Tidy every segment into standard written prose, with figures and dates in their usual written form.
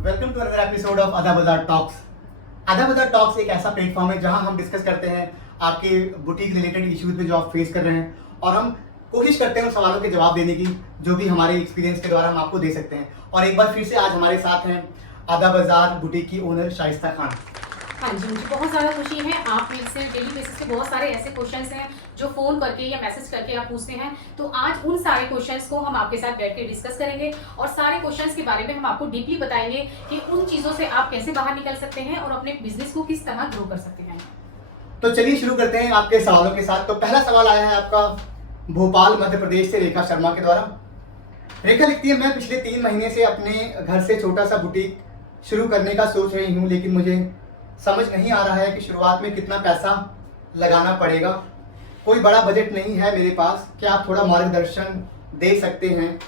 Welcome to another episode of Aadha Bazaar talks. आधा Bazaar talks एक ऐसा प्लेटफॉर्म है जहां हम डिस्कस करते हैं आपके बुटीक रिलेटेड इश्यूज में जो आप फेस कर रहे हैं, और हम कोशिश करते हैं उन सवालों के जवाब देने की जो भी हमारे एक्सपीरियंस के द्वारा हम आपको दे सकते हैं। और एक बार फिर से आज हमारे साथ हैं आधा बाजार बुटीक की ओनर शाइस्ता खान। हाँ जी, मुझे बहुत ज़्यादा खुशी है। आप मेरे से डेली बेसिस पे बहुत सारे ऐसे क्वेश्चंस हैं जो फ़ोन करके या मैसेज करके आप पूछते हैं, तो आज उन सारे क्वेश्चंस को हम आपके साथ बैठ के डिस्कस करेंगे और सारे क्वेश्चंस के बारे में हम आपको डीपली बताएंगे कि उन चीज़ों से आप कैसे बाहर निकल सकते हैं और अपने बिजनेस को किस तरह ग्रो कर सकते हैं। तो चलिए शुरू करते हैं आपके सवालों के साथ। तो पहला सवाल आया है आपका भोपाल मध्य प्रदेश से रेखा शर्मा के द्वारा। रेखा लिखती है, मैं पिछले 3 महीने से अपने घर से छोटा सा बुटीक शुरू करने का सोच रही हूँ, लेकिन मुझे समझ नहीं आ रहा है कि शुरुआत में कितना पैसा लगाना पड़ेगा। कोई बड़ा बजट नहीं है मेरे पास, क्या आप थोड़ा मार्गदर्शन दे सकते हैं?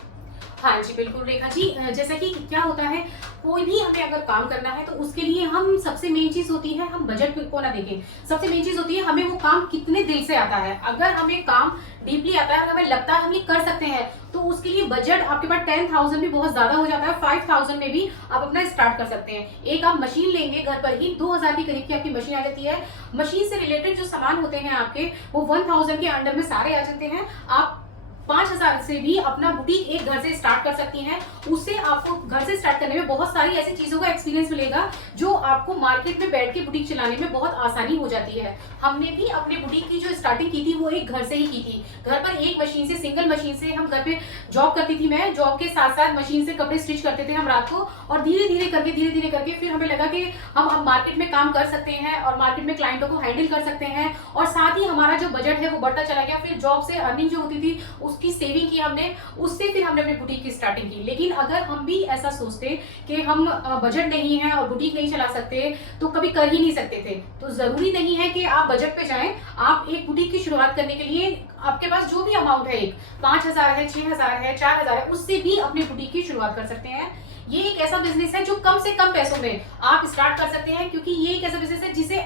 हाँ जी, बिल्कुल रेखा जी। जैसा कि क्या होता है, कोई भी हमें अगर काम करना है तो उसके लिए हम सबसे मेन चीज़ होती है हम बजट को ना देखें। सबसे मेन चीज़ होती है हमें वो काम कितने दिल से आता है। अगर हमें काम डीपली आता है, अगर हमें लगता है हम ये कर सकते हैं, तो उसके लिए बजट आपके पास 10,000 भी बहुत ज़्यादा हो जाता है। 5,000 में भी आप अपना स्टार्ट कर सकते हैं। एक आप मशीन लेंगे घर पर ही, 2,000 के करीब की आपकी मशीन आ जाती है। मशीन से रिलेटेड जो सामान होते हैं आपके, वो 1,000 के अंडर में सारे आ जाते हैं। आप 5,000 से भी अपना बुटीक एक घर से स्टार्ट कर सकती हैं। उससे आपको घर से स्टार्ट करने में बहुत सारी ऐसी चीजों का एक्सपीरियंस मिलेगा जो आपको मार्केट में बैठ के बुटीक चलाने में बहुत आसानी हो जाती है। हमने भी अपने बुटीक की जो स्टार्टिंग की थी वो एक घर से ही की थी। घर पर एक मशीन से, सिंगल मशीन से हम घर पे जॉब करती थी। मैं जॉब के साथ साथ मशीन से कपड़े स्टिच करते थे हम रात को, और धीरे धीरे करके फिर हमें लगा कि हम अब मार्केट में काम कर सकते हैं और मार्केट में क्लाइंटों को हैंडल कर सकते हैं, और साथ ही हमारा जो बजट है वो बढ़ता चला गया। फिर जॉब से अर्निंग जो होती थी उसकी सेविंग की हमने, उससे फिर हमने अपनी बुटीक की स्टार्टिंग की। लेकिन अगर हम भी ऐसा सोचते कि हम बजट नहीं है और बुटीक नहीं चला सकते, तो कभी कर ही नहीं सकते थे। तो जरूरी नहीं है कि आप बजट पे जाएं। आप एक बुटीक की शुरुआत करने के लिए आपके पास जो भी अमाउंट है, 5,000 है, 6,000 है, 4,000 है, उससे भी अपनी बुटीक की शुरुआत कर सकते हैं। ये एक ऐसा बिजनेस है जो कम से कम पैसों में आप स्टार्ट कर सकते हैं, क्योंकि ये एक ऐसा बिजनेस है जिसे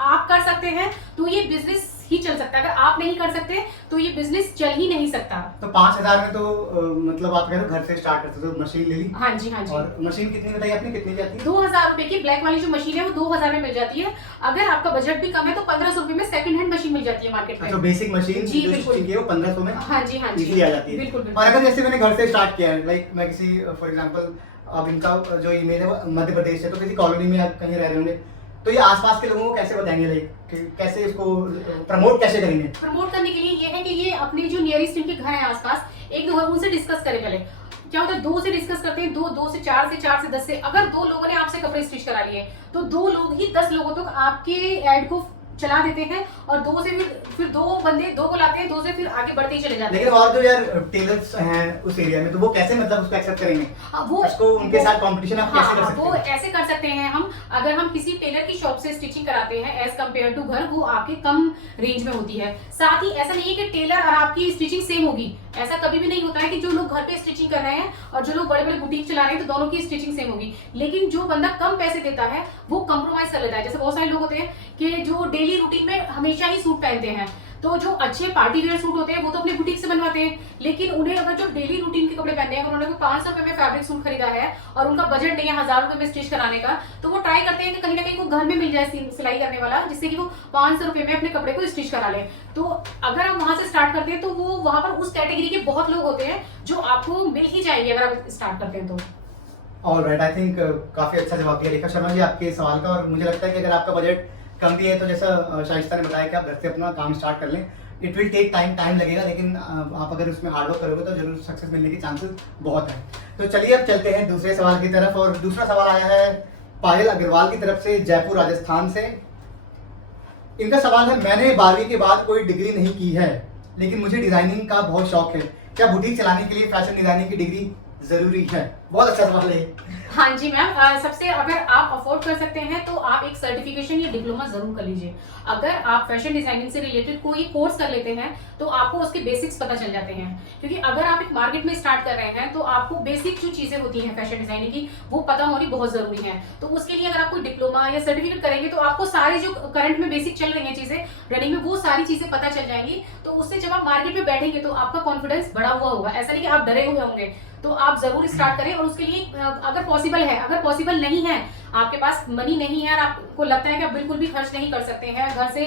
आप कर सकते हैं तो ये बिजनेस ही चल सकता है। अगर आप नहीं कर सकते तो ये बिजनेस चल ही नहीं सकता। तो 5,000 में तो मतलब आप कह रहे हो घर से स्टार्ट करते हो, तो मशीन ले ली। हाँ जी, हाँ जी। और मशीन कितनी बताई आपने, कितनी की आती है? 2,000 रुपए की ब्लैक वाली जो मशीन है वो 2,000 में मिल जाती है। अगर आपका बजट भी कम है तो 1,500 रुपए में सेकंड हैंड मशीन मिल जाती है मार्केट में। तो बेसिक मशीन जी, जो बिल्कुल। स्टिचिंग की है वो 1,500 में हाँ जी, हाँ जी, इजीली आ जाती है। बिल्कुल और बिल्कुल। अगर जैसे मैंने घर से स्टार्ट किया है, लाइक मैं किसी फॉर एग्जांपल, अब इनका जो इमेज है वो मध्य प्रदेश है, तो किसी कॉलोनी में आप कहीं रह रहे होंगे, तो ये आसपास के लोगों को कैसे बताएंगे, लाइक कैसे इसको प्रमोट कैसे करेंगे? प्रमोट करने के लिए ये है कि ये अपने जो नियरेस्ट इनके घर है आसपास, एक दो घर उनसे डिस्कस करें। पहले क्या होता है, 2 से डिस्कस करते हैं, 2 से 4 से 4 से 10 से। अगर 2 लोगों ने आपसे कपड़े स्टिच करा लिए तो 2 लोग ही 10 लोगों तक आपके ऐड को चला देते हैं, और 2 से फिर 2 बंदे 2 को लाते हैं, 2 से फिर आगे बढ़ते ही चले जाते हैं। लेकिन और जो यार टेलर्स हैं उस एरिया में, तो वो कैसे मतलब उसको एक्सेप्ट करेंगे? वो उसको उनके साथ कंपटीशन आप कैसे कर हाँ, सकते वो हैं? ऐसे कर सकते हैं हम। अगर हम किसी टेलर की शॉप से स्टिचिंग कराते हैं एज कम्पेयर टू घर, वो आपके कम रेंज में होती है। साथ ही ऐसा नहीं है कि टेलर और आपकी स्टिचिंग सेम होगी। ऐसा कभी भी नहीं होता है कि जो लोग घर पे स्टिचिंग कर रहे हैं और जो लोग बड़े बड़े बुटीक चला रहे हैं तो दोनों की स्टिचिंग सेम होगी। लेकिन जो बंदा कम पैसे देता है वो कंप्रोमाइज कर लेता है। जैसे बहुत सारे लोग होते हैं कि जो डेली रूटीन में हमेशा ही सूट पहनते हैं, तो जो अच्छे पार्टी वेयर सूट होते हैं वो तो अपने बुटीक से बनवाते हैं। लेकिन उन्हें अगर जो डेली रूटीन के कपड़े पहनते हैं, अगर उन्होंने 500 रुपए में फैब्रिक सूट खरीदा है और उनका बजट नहीं है 1,000 रुपए में स्टिच कराने का, तो वो ट्राई करते हैं कि कहीं ना कहीं वो घर में मिल जाए सिलाई करने वाला, जिससे कि वो 500 रुपए में अपने कपड़े को स्टिच करा ले। तो अगर आप वहां से स्टार्ट करते हैं तो वो वहां पर उस कैटेगरी के बहुत लोग होते हैं जो आपको मिल ही जाएंगे अगर आप स्टार्ट करते हैं तो। ऑलराइट, आई थिंक काफी अच्छा जवाब दिया रेखा शर्मा जी आपके सवाल का। और मुझे लगता है कि अगर आपका बजट कम भी है तो जैसा शाइस्ता ने बताया कि आप घर से अपना काम स्टार्ट कर लें। इट विल टेक टाइम लगेगा, लेकिन आप अगर उसमें हार्डवर्क करोगे तो जरूर सक्सेस मिलने के चांसेस बहुत हैं। तो चलिए अब चलते हैं दूसरे सवाल की तरफ। और दूसरा सवाल आया है पायल अग्रवाल की तरफ से, जयपुर राजस्थान से। इनका सवाल है, मैंने 12वीं के बाद कोई डिग्री नहीं की है, लेकिन मुझे डिजाइनिंग का बहुत शौक है, क्या बुटीक चलाने के लिए फैशन डिजाइनिंग की डिग्री जरूरी है? बहुत अच्छा सवाल है। हाँ जी मैम, सबसे अगर आप अफोर्ड कर सकते हैं तो आप एक सर्टिफिकेशन या डिप्लोमा जरूर कर लीजिए। अगर आप फैशन डिजाइनिंग से रिलेटेड कोई कोर्स कर लेते हैं तो आपको उसके बेसिक्स पता चल जाते हैं। क्योंकि अगर आप एक मार्केट में स्टार्ट कर रहे हैं तो आपको बेसिक जो चीजें होती हैं फैशन डिजाइनिंग की वो पता होनी बहुत जरूरी है। तो उसके लिए अगर आप कोई डिप्लोमा या सर्टिफिकेट करेंगे तो आपको सारी जो करंट में बेसिक चल रही है चीजें रनिंग में, वो सारी चीजें पता चल जाएंगी। तो उससे जब आप मार्केट में बैठेंगे तो आपका कॉन्फिडेंस बढ़ा हुआ होगा। ऐसा नहीं कि आप डरे हुए होंगे। तो आप जरूर स्टार्ट करें, और उसके लिए अगर पॉसिबल पॉसिबल है। अगर पॉसिबल नहीं है, आपके पास मनी नहीं है और आपको लगता है कि आप बिल्कुल भी खर्च नहीं कर सकते हैं, घर से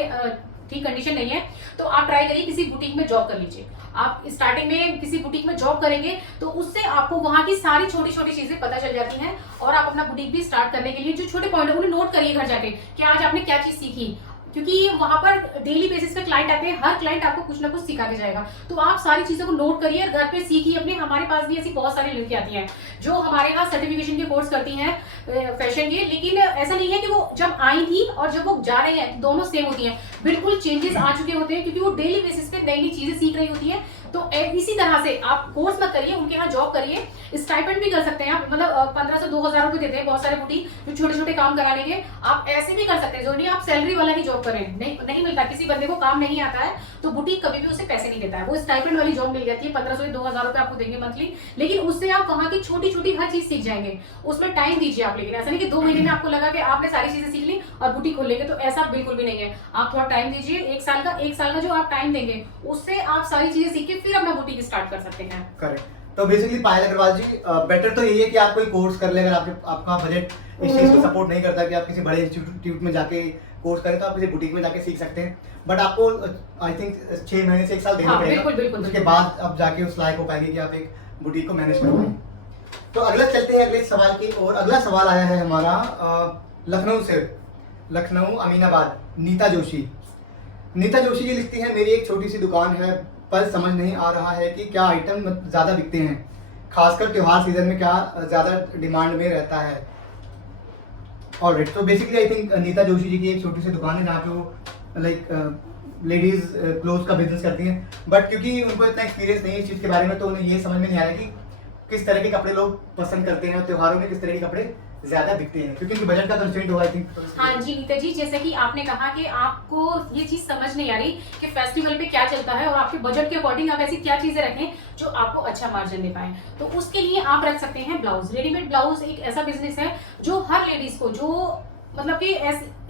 ठीक कंडीशन नहीं है, तो आप ट्राई करिए किसी बुटीक में जॉब कर लीजिए। आप स्टार्टिंग में किसी बुटीक में जॉब करेंगे तो उससे आपको वहां की सारी छोटी छोटी चीजें पता चल जाती हैं, और आप अपना बुटीक भी स्टार्ट करने के लिए जो छोटे पॉइंट है उन्हें नोट करिए घर जाके कि आज आपने क्या चीज सीखी, क्योंकि वहां पर डेली बेसिस पे क्लाइंट आते हैं, हर क्लाइंट आपको कुछ ना कुछ सिखा के जाएगा। तो आप सारी चीजों को नोट करिए और घर पे सीखिए अपने। हमारे पास भी ऐसी बहुत सारी लड़कियां आती हैं जो हमारे यहाँ सर्टिफिकेशन के कोर्स करती हैं फैशन के, लेकिन ऐसा नहीं है कि वो जब आई थी और जब वो जा रही हैं दोनों सेम होती हैं, बिल्कुल चेंजेस आ चुके होते हैं, क्योंकि वो डेली बेसिस पे नई नई चीजें सीख रही होती हैं। तो इसी तरह से आप कोर्स मत करिए, उनके यहाँ जॉब करिए, स्टाइपेंड भी कर सकते हैं आप, मतलब 1500 से 2000 रुपए देते हैं बहुत सारे बुटीक जो छोटे छोटे काम कराने के। आप ऐसे भी कर सकते हैं, जो नहीं आप सैलरी वाला ही जॉब करें, नहीं मिलता, किसी बंदे को काम नहीं आता है तो बुटीक कभी भी उसे पैसे नहीं देता है, वो स्टाइपेंड वाली जॉब मिल जाती है, 1500 से 2000 रुपए आपको देंगे मंथली, लेकिन उससे आप वहां की छोटी छोटी हर चीज सीख जाएंगे। उसमें टाइम दीजिए आप, लेकिन ऐसा नहीं कि 2 महीने में आपको लगा कि आपने सारी चीजें सीख ली और बुटीक खोल लेंगे, तो ऐसा बिल्कुल भी नहीं है। आप थोड़ा टाइम दीजिए, 1 साल का जो आप टाइम देंगे उससे आप सारी चीजें सीख के फिर अपना बुटीक स्टार्ट कर सकते हैं। करेक्ट। तो बेसिकली पायल अग्रवाल जी, बेटर तो यही है कि आप कोई कोर्स कर ले, अगर आपका बजट इस चीज को सपोर्ट नहीं करता कि आप किसी बड़े इंस्टीट्यूट में जाके कोर्स करें, तो आप किसी बुटीक में जाके सीख सकते हैं। बट आपको आई थिंक 6 महीने से 1 साल देना पड़ेगा, बिल्कुल, उसके बाद आप जाके उस लायक हो पाएंगे कि आप एक बुटीक को मैनेज कर पाएंगे। तो अगला चलते हैं अगले सवाल की और। अगला सवाल आया है हमारा लखनऊ से, लखनऊ अमीनाबाद, नीता जोशी। नीता जोशी जी लिखती हैं, मेरी एक छोटी सी दुकान है पर समझ नहीं आ रहा है कि क्या आइटम ज़्यादा बिकते हैं, खासकर त्योहार सीजन में क्या ज़्यादा डिमांड में रहता है। ऑलराइट, तो basically I think Neeta Joshi ji की एक छोटी सी दुकान है जहाँ पे वो लाइक लेडीज़ क्लोथ का बिजनेस करती हैं, बट क्योंकि उनको इतना एक्सपीरियंस नहीं है इस चीज़ के बारे में, तो उन्हें ये समझ में नहीं आया कि किस तरह के कपड़े लोग पसंद करते हैं और त्योहारों में किस तरह के कपड़े ज्यादा बिकते हैं, क्योंकि उनकी बजट का कंस्ट्रेंट होगा आई थिंक। हाँ जी नीता जी, जैसे कि आपने कहा कि आपको ये चीज समझ नहीं आ रही कि फेस्टिवल पे क्या चलता है और आपके बजट के अकॉर्डिंग आप ऐसी क्या चीजें रखें जो आपको अच्छा मार्जिन दे पाए, तो उसके लिए आप रख सकते हैं ब्लाउज। रेडीमेड ब्लाउज एक ऐसा बिजनेस है जो हर लेडीज को, जो मतलब कि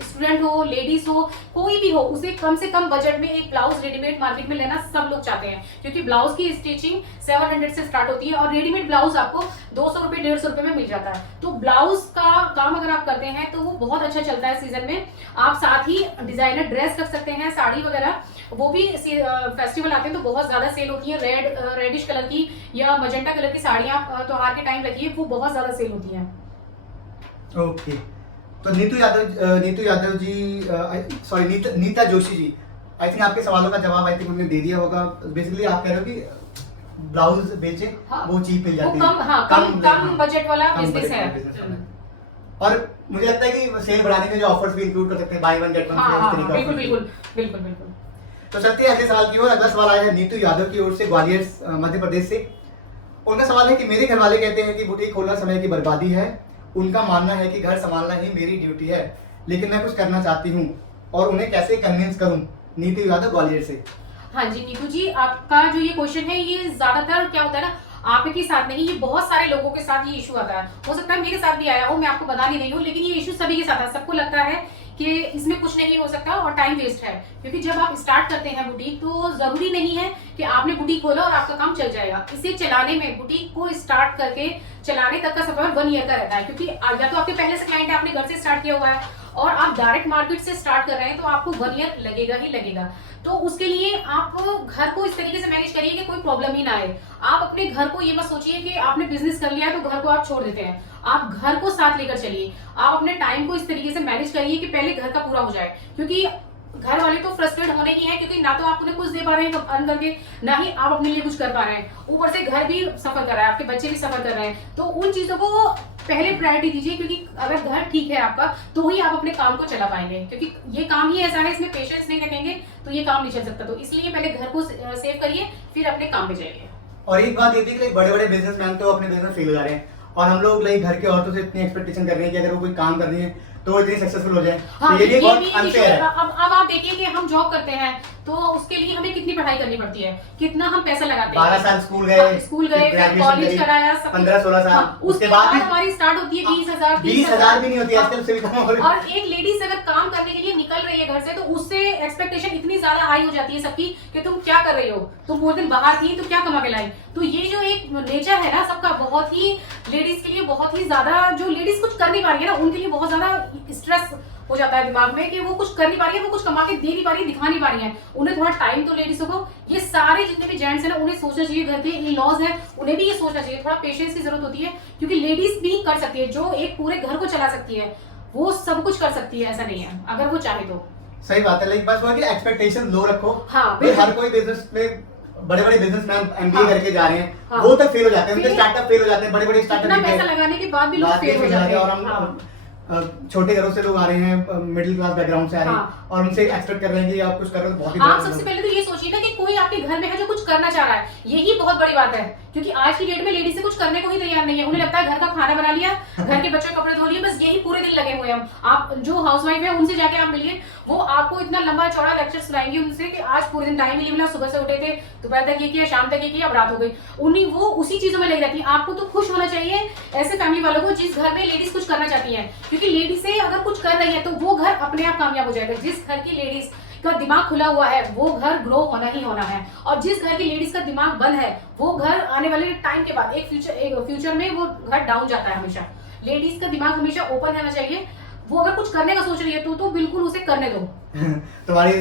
स्टूडेंट हो, लेडीज हो, कोई भी हो, उसे कम से कम बजट में एक ब्लाउज रेडीमेड मार्केट में लेना सब लोग चाहते हैं, क्योंकि ब्लाउज की स्टिचिंग 700 से स्टार्ट होती है और रेडीमेड ब्लाउज आपको 200 रुपए 150 रुपए में मिल जाता है। तो ब्लाउज का काम अगर आप करते हैं तो वो बहुत अच्छा चलता है सीजन में। आप साथ ही डिजाइनर ड्रेस कर सकते हैं, साड़ी वगैरह, वो भी फेस्टिवल आते हैं तो बहुत ज्यादा सेल होती है। रेडिश कलर की या मजेंटा कलर की साड़ियां त्योहार के टाइम रखिए, वो बहुत ज्यादा सेल होती है। ओके, तो Neetu Yadav ji, sorry Neeta Joshi ji, I think आपके सवालों का जवाब आई थिंक उन्होंने दे दिया होगा। बेसिकली आप कह रहे हो कि ब्लाउज बेचे, हाँ, वो चीप मिल जाती है, कम बजट वाला बिजनेस है। और मुझे लगता है कि सेल बढ़ाने में जो ऑफर्स भी इंक्लूड कर सकते हैं, by one get one free, बिल्कुल। तो चलते हैं अगले सवाल की ओर। अगला सवाल आया है नीतू यादव की ओर से, ग्वालियर मध्य प्रदेश से। उनका सवाल है कि मेरे घर वाले कहते हैं कि बुटीक खोलना समय की बर्बादी है, उनका मानना है कि घर संभालना ही मेरी ड्यूटी है, लेकिन मैं कुछ करना चाहती हूँ और उन्हें कैसे कन्विंस करूँ। नीतू यादव ग्वालियर से। हाँ जी नीतू जी, आपका जो ये क्वेश्चन है ये ज्यादातर क्या होता है ना, आपके साथ नहीं, ये बहुत सारे लोगों के साथ ये इशू आता है। हो सकता है मेरे साथ भी आया हो, मैं आपको बता नहीं रही हूँ, लेकिन ये इशू सभी के साथ है। सबको लगता है कि इसमें कुछ नहीं हो सकता और टाइम वेस्ट है, क्योंकि जब आप स्टार्ट करते हैं बुटीक तो जरूरी नहीं है कि आपने बुटीक खोला और आपका काम चल जाएगा। इसे चलाने में, बुटीक को स्टार्ट करके चलाने तक का सफर 1 ईयर का रहता है, क्योंकि या तो आपके पहले से क्लाइंट है, आपने घर से स्टार्ट किया हुआ है और आप डायरेक्ट मार्केट से स्टार्ट कर रहे हैं, तो आपको 1 ईयर लगेगा ही लगेगा। तो उसके लिए आप घर को इस तरीके से मैनेज करिए कि कोई प्रॉब्लम ही ना आए। आप अपने घर को ये मत सोचिए कि आपने बिजनेस कर लिया है तो घर को आप छोड़ देते हैं, आप घर को साथ लेकर चलिए। आप अपने टाइम को इस तरीके से मैनेज करिए कि पहले घर का पूरा हो जाए, क्योंकि घर वाले तो फ्रस्ट्रेट होने ही है, क्योंकि ना तो आप उन्हें कुछ दे पा रहे हैं अर्न करके, ना ही आप अपने लिए कुछ कर पा रहे हैं, ऊपर से घर भी सफर कर रहा है, आपके बच्चे भी सफर कर रहे हैं। तो उन चीजों को पहले प्रायोरिटी दीजिए, क्योंकि अगर घर ठीक है आपका तो ही आप अपने काम को चला पाएंगे, क्योंकि ये काम ही ऐसा है, इसमें पेशेंस नहीं रखेंगे तो ये काम नहीं चल सकता। तो इसलिए पहले घर को सेव करिए, फिर अपने काम पे जाइए। और एक बात ये थी कि बड़े-बड़े बिजनेसमैन तो अपने बिजनेस फेल हो जा रहे हैं और हम लोग लाइक घर की औरतों से इतनी एक्सपेक्टेशन कर रहे हैं कि अगर वो कोई काम कर रही है तो वो इतनी सक्सेसफुल हो जाए। हाँ, तो ये बहुत भी अनफेयर है। अब आप देखिए कि हम जॉब करते हैं तो उसके लिए हमें कितनी पढ़ाई करनी पड़ती है, कितना हम पैसा लगाते हैं। 12 साल स्कूल गए, हाँ, स्कूल गए, फिर कॉलेज कराया, 15-16 साल, हाँ, उसके बाद हमारी स्टार्ट होती है 20,000 20,000 भी नहीं होती हाँ, आजकल, उससे भी कम हो रही है। और एक लेडीज अगर काम करने के लिए निकल रही है घर से तो उससे एक्सपेक्टेशन इतनी ज्यादा हाई हो जाती है सबकी कि तुम क्या कर रही हो, तुम पूरे दिन बाहर थी तो क्या कमा के लाई। तो ये जो एक नेचर है ना सबका, बहुत ही लेडीज के लिए बहुत ही ज्यादा, जो लेडीज कुछ कर नहीं पा रही है ना उनके लिए बहुत ज्यादा स्ट्रेस हो जाता है दिमाग में कि वो कुछ कर नहीं पा रही है, वो कुछ कमा के दे नहीं पा रही है, दिखा नहीं पा रही है। उन्हें थोड़ा टाइम तो लेडीजों को, ये सारे जितने भी जेंट्स है ना उन्हें सोचना चाहिए, घर के इन लॉज है उन्हें भी ये सोचना चाहिए, थोड़ा पेशेंस की जरूरत होती है क्योंकि लेडीज भी कर सकती है, जो एक पूरे घर को चला सकती है वो सब कुछ कर सकती है, ऐसा नहीं है अगर वो चाहे तो। सही बात है, लेकिन बस वो है कि एक्सपेक्टेशन लो रखो। हाँ, भाई हर कोई बिजनेस में, बड़े बड़े बिजनेसमैन एमबीए हाँ, करके जा रहे हैं, हाँ, वो तक फेल हो जाते हैं, उनके फिर स्टार्टअप फेल हो जाते हैं, बड़े बड़े इतना स्टार्टअप पैसा लगाने के बाद भी लोग फेल हो जाते हैं। और हम हाँ। छोटे घरों से लोग आ रहे हैं, मिडिल क्लास बैकग्राउंड से आ रहे हैं, हाँ। और उनसे एक्सपेक्ट कर रहे हैं कि आप कुछ कर रहे हो, बहुत ही आप सबसे पहले तो ये सोचिए ना कि कोई आपके घर में है जो कुछ करना चाह रहा है, यही बहुत बड़ी बात है क्योंकि आज की डेट में लेडीज से कुछ करने को ही तैयार नहीं है। उन्हें लगता है घर का खाना बना लिया, घर के बच्चों के कपड़े धो लिए, बस यही पूरे दिन लगे हुए हैं हम। आप जो हाउसवाइफ है उनसे जाके आप मिलिए, वो आपको इतना लंबा चौड़ा लेक्चर सुनाएंगे उनसे कि आज पूरे दिन टाइम ही नहीं मिला, सुबह से उठे थे, दोपहर तक ये किया, शाम तक ये किया, अब रात हो गई। उन्हीं वो उसी चीजों में लगी रहती है। आपको तो खुश होना चाहिए ऐसे फैमिली वालों को जिस घर में लेडीज कुछ करना चाहती है, क्योंकि लेडीज से अगर कुछ कर रही है तो वो घर अपने आप कामयाब हो जाएगा। जिस घर की लेडीज का दिमाग खुला हुआ है वो घर ग्रो होना ही होना है, और जिस घर की लेडीज का दिमाग बंद है वो घर आने वाले टाइम के बाद एक फ्यूचर में वो घर डाउन जाता है। हमेशा लेडीज का दिमाग हमेशा ओपन रहना चाहिए, वो अगर कुछ करने का सोच रही है तो बिल्कुल उसे करने दो। तुम्हारी